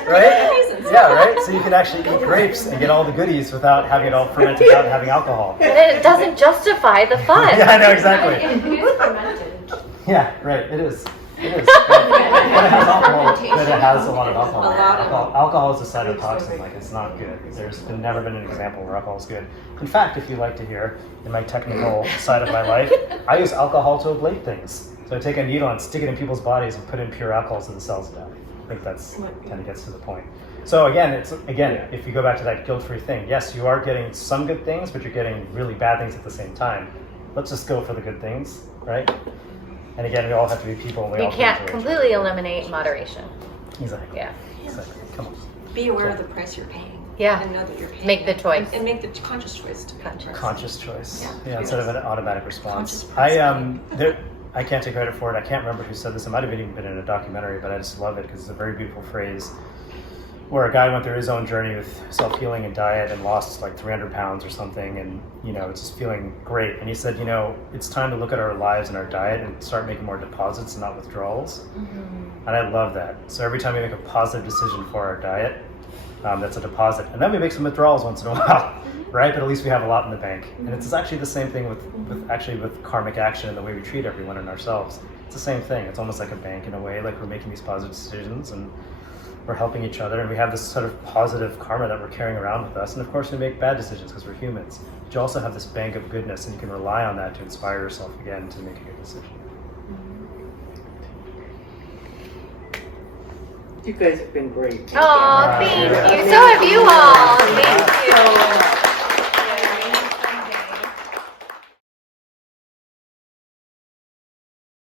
right? Yeah, right? So you can actually eat grapes and get all the goodies without having it all fermented out and having alcohol. But it doesn't justify the fun. Yeah, I know, exactly. It is fermented. Yeah, right, it is. It is. But it has alcohol, but it has a lot of alcohol. Alcohol is a cytotoxin, like it's not good. There's never been an example where alcohol is good. In fact, if you like to hear, in my technical side of my life, I use alcohol to ablate things. So I take a needle and stick it in people's bodies and put in pure alcohol so the cells die. I think that's kind of gets to the point. So again, if you go back to that guilt-free thing, yes, you are getting some good things, but you're getting really bad things at the same time. Let's just go for the good things, right? And again, we all have to be people. And You can't completely eliminate moderation. Exactly. Yeah. Exactly. Come on. Be aware of the price you're paying. Yeah. And know that you're paying. Make the it. choice. And make the conscious choice to pay. Conscious choice. Yeah. Instead of an automatic response. Conscious I can't take credit for it. I can't remember who said this. It might have even been in a documentary, but I just love it because it's a very beautiful phrase where a guy went through his own journey with self-healing and diet and lost like 300 pounds or something, and it's just feeling great. And he said, it's time to look at our lives and our diet and start making more deposits and not withdrawals. Mm-hmm. And I love that. So every time we make a positive decision for our diet, that's a deposit. And then we make some withdrawals once in a while, right? But at least we have a lot in the bank. And it's actually the same thing with karmic action and the way we treat everyone and ourselves. It's the same thing. It's almost like a bank in a way, like we're making these positive decisions and we're helping each other, and we have this sort of positive karma that we're carrying around with us. And of course we make bad decisions because we're humans. But you also have this bank of goodness, and you can rely on that to inspire yourself again to make a good decision. You guys have been great. Oh, thank you. So have you all. Thank you.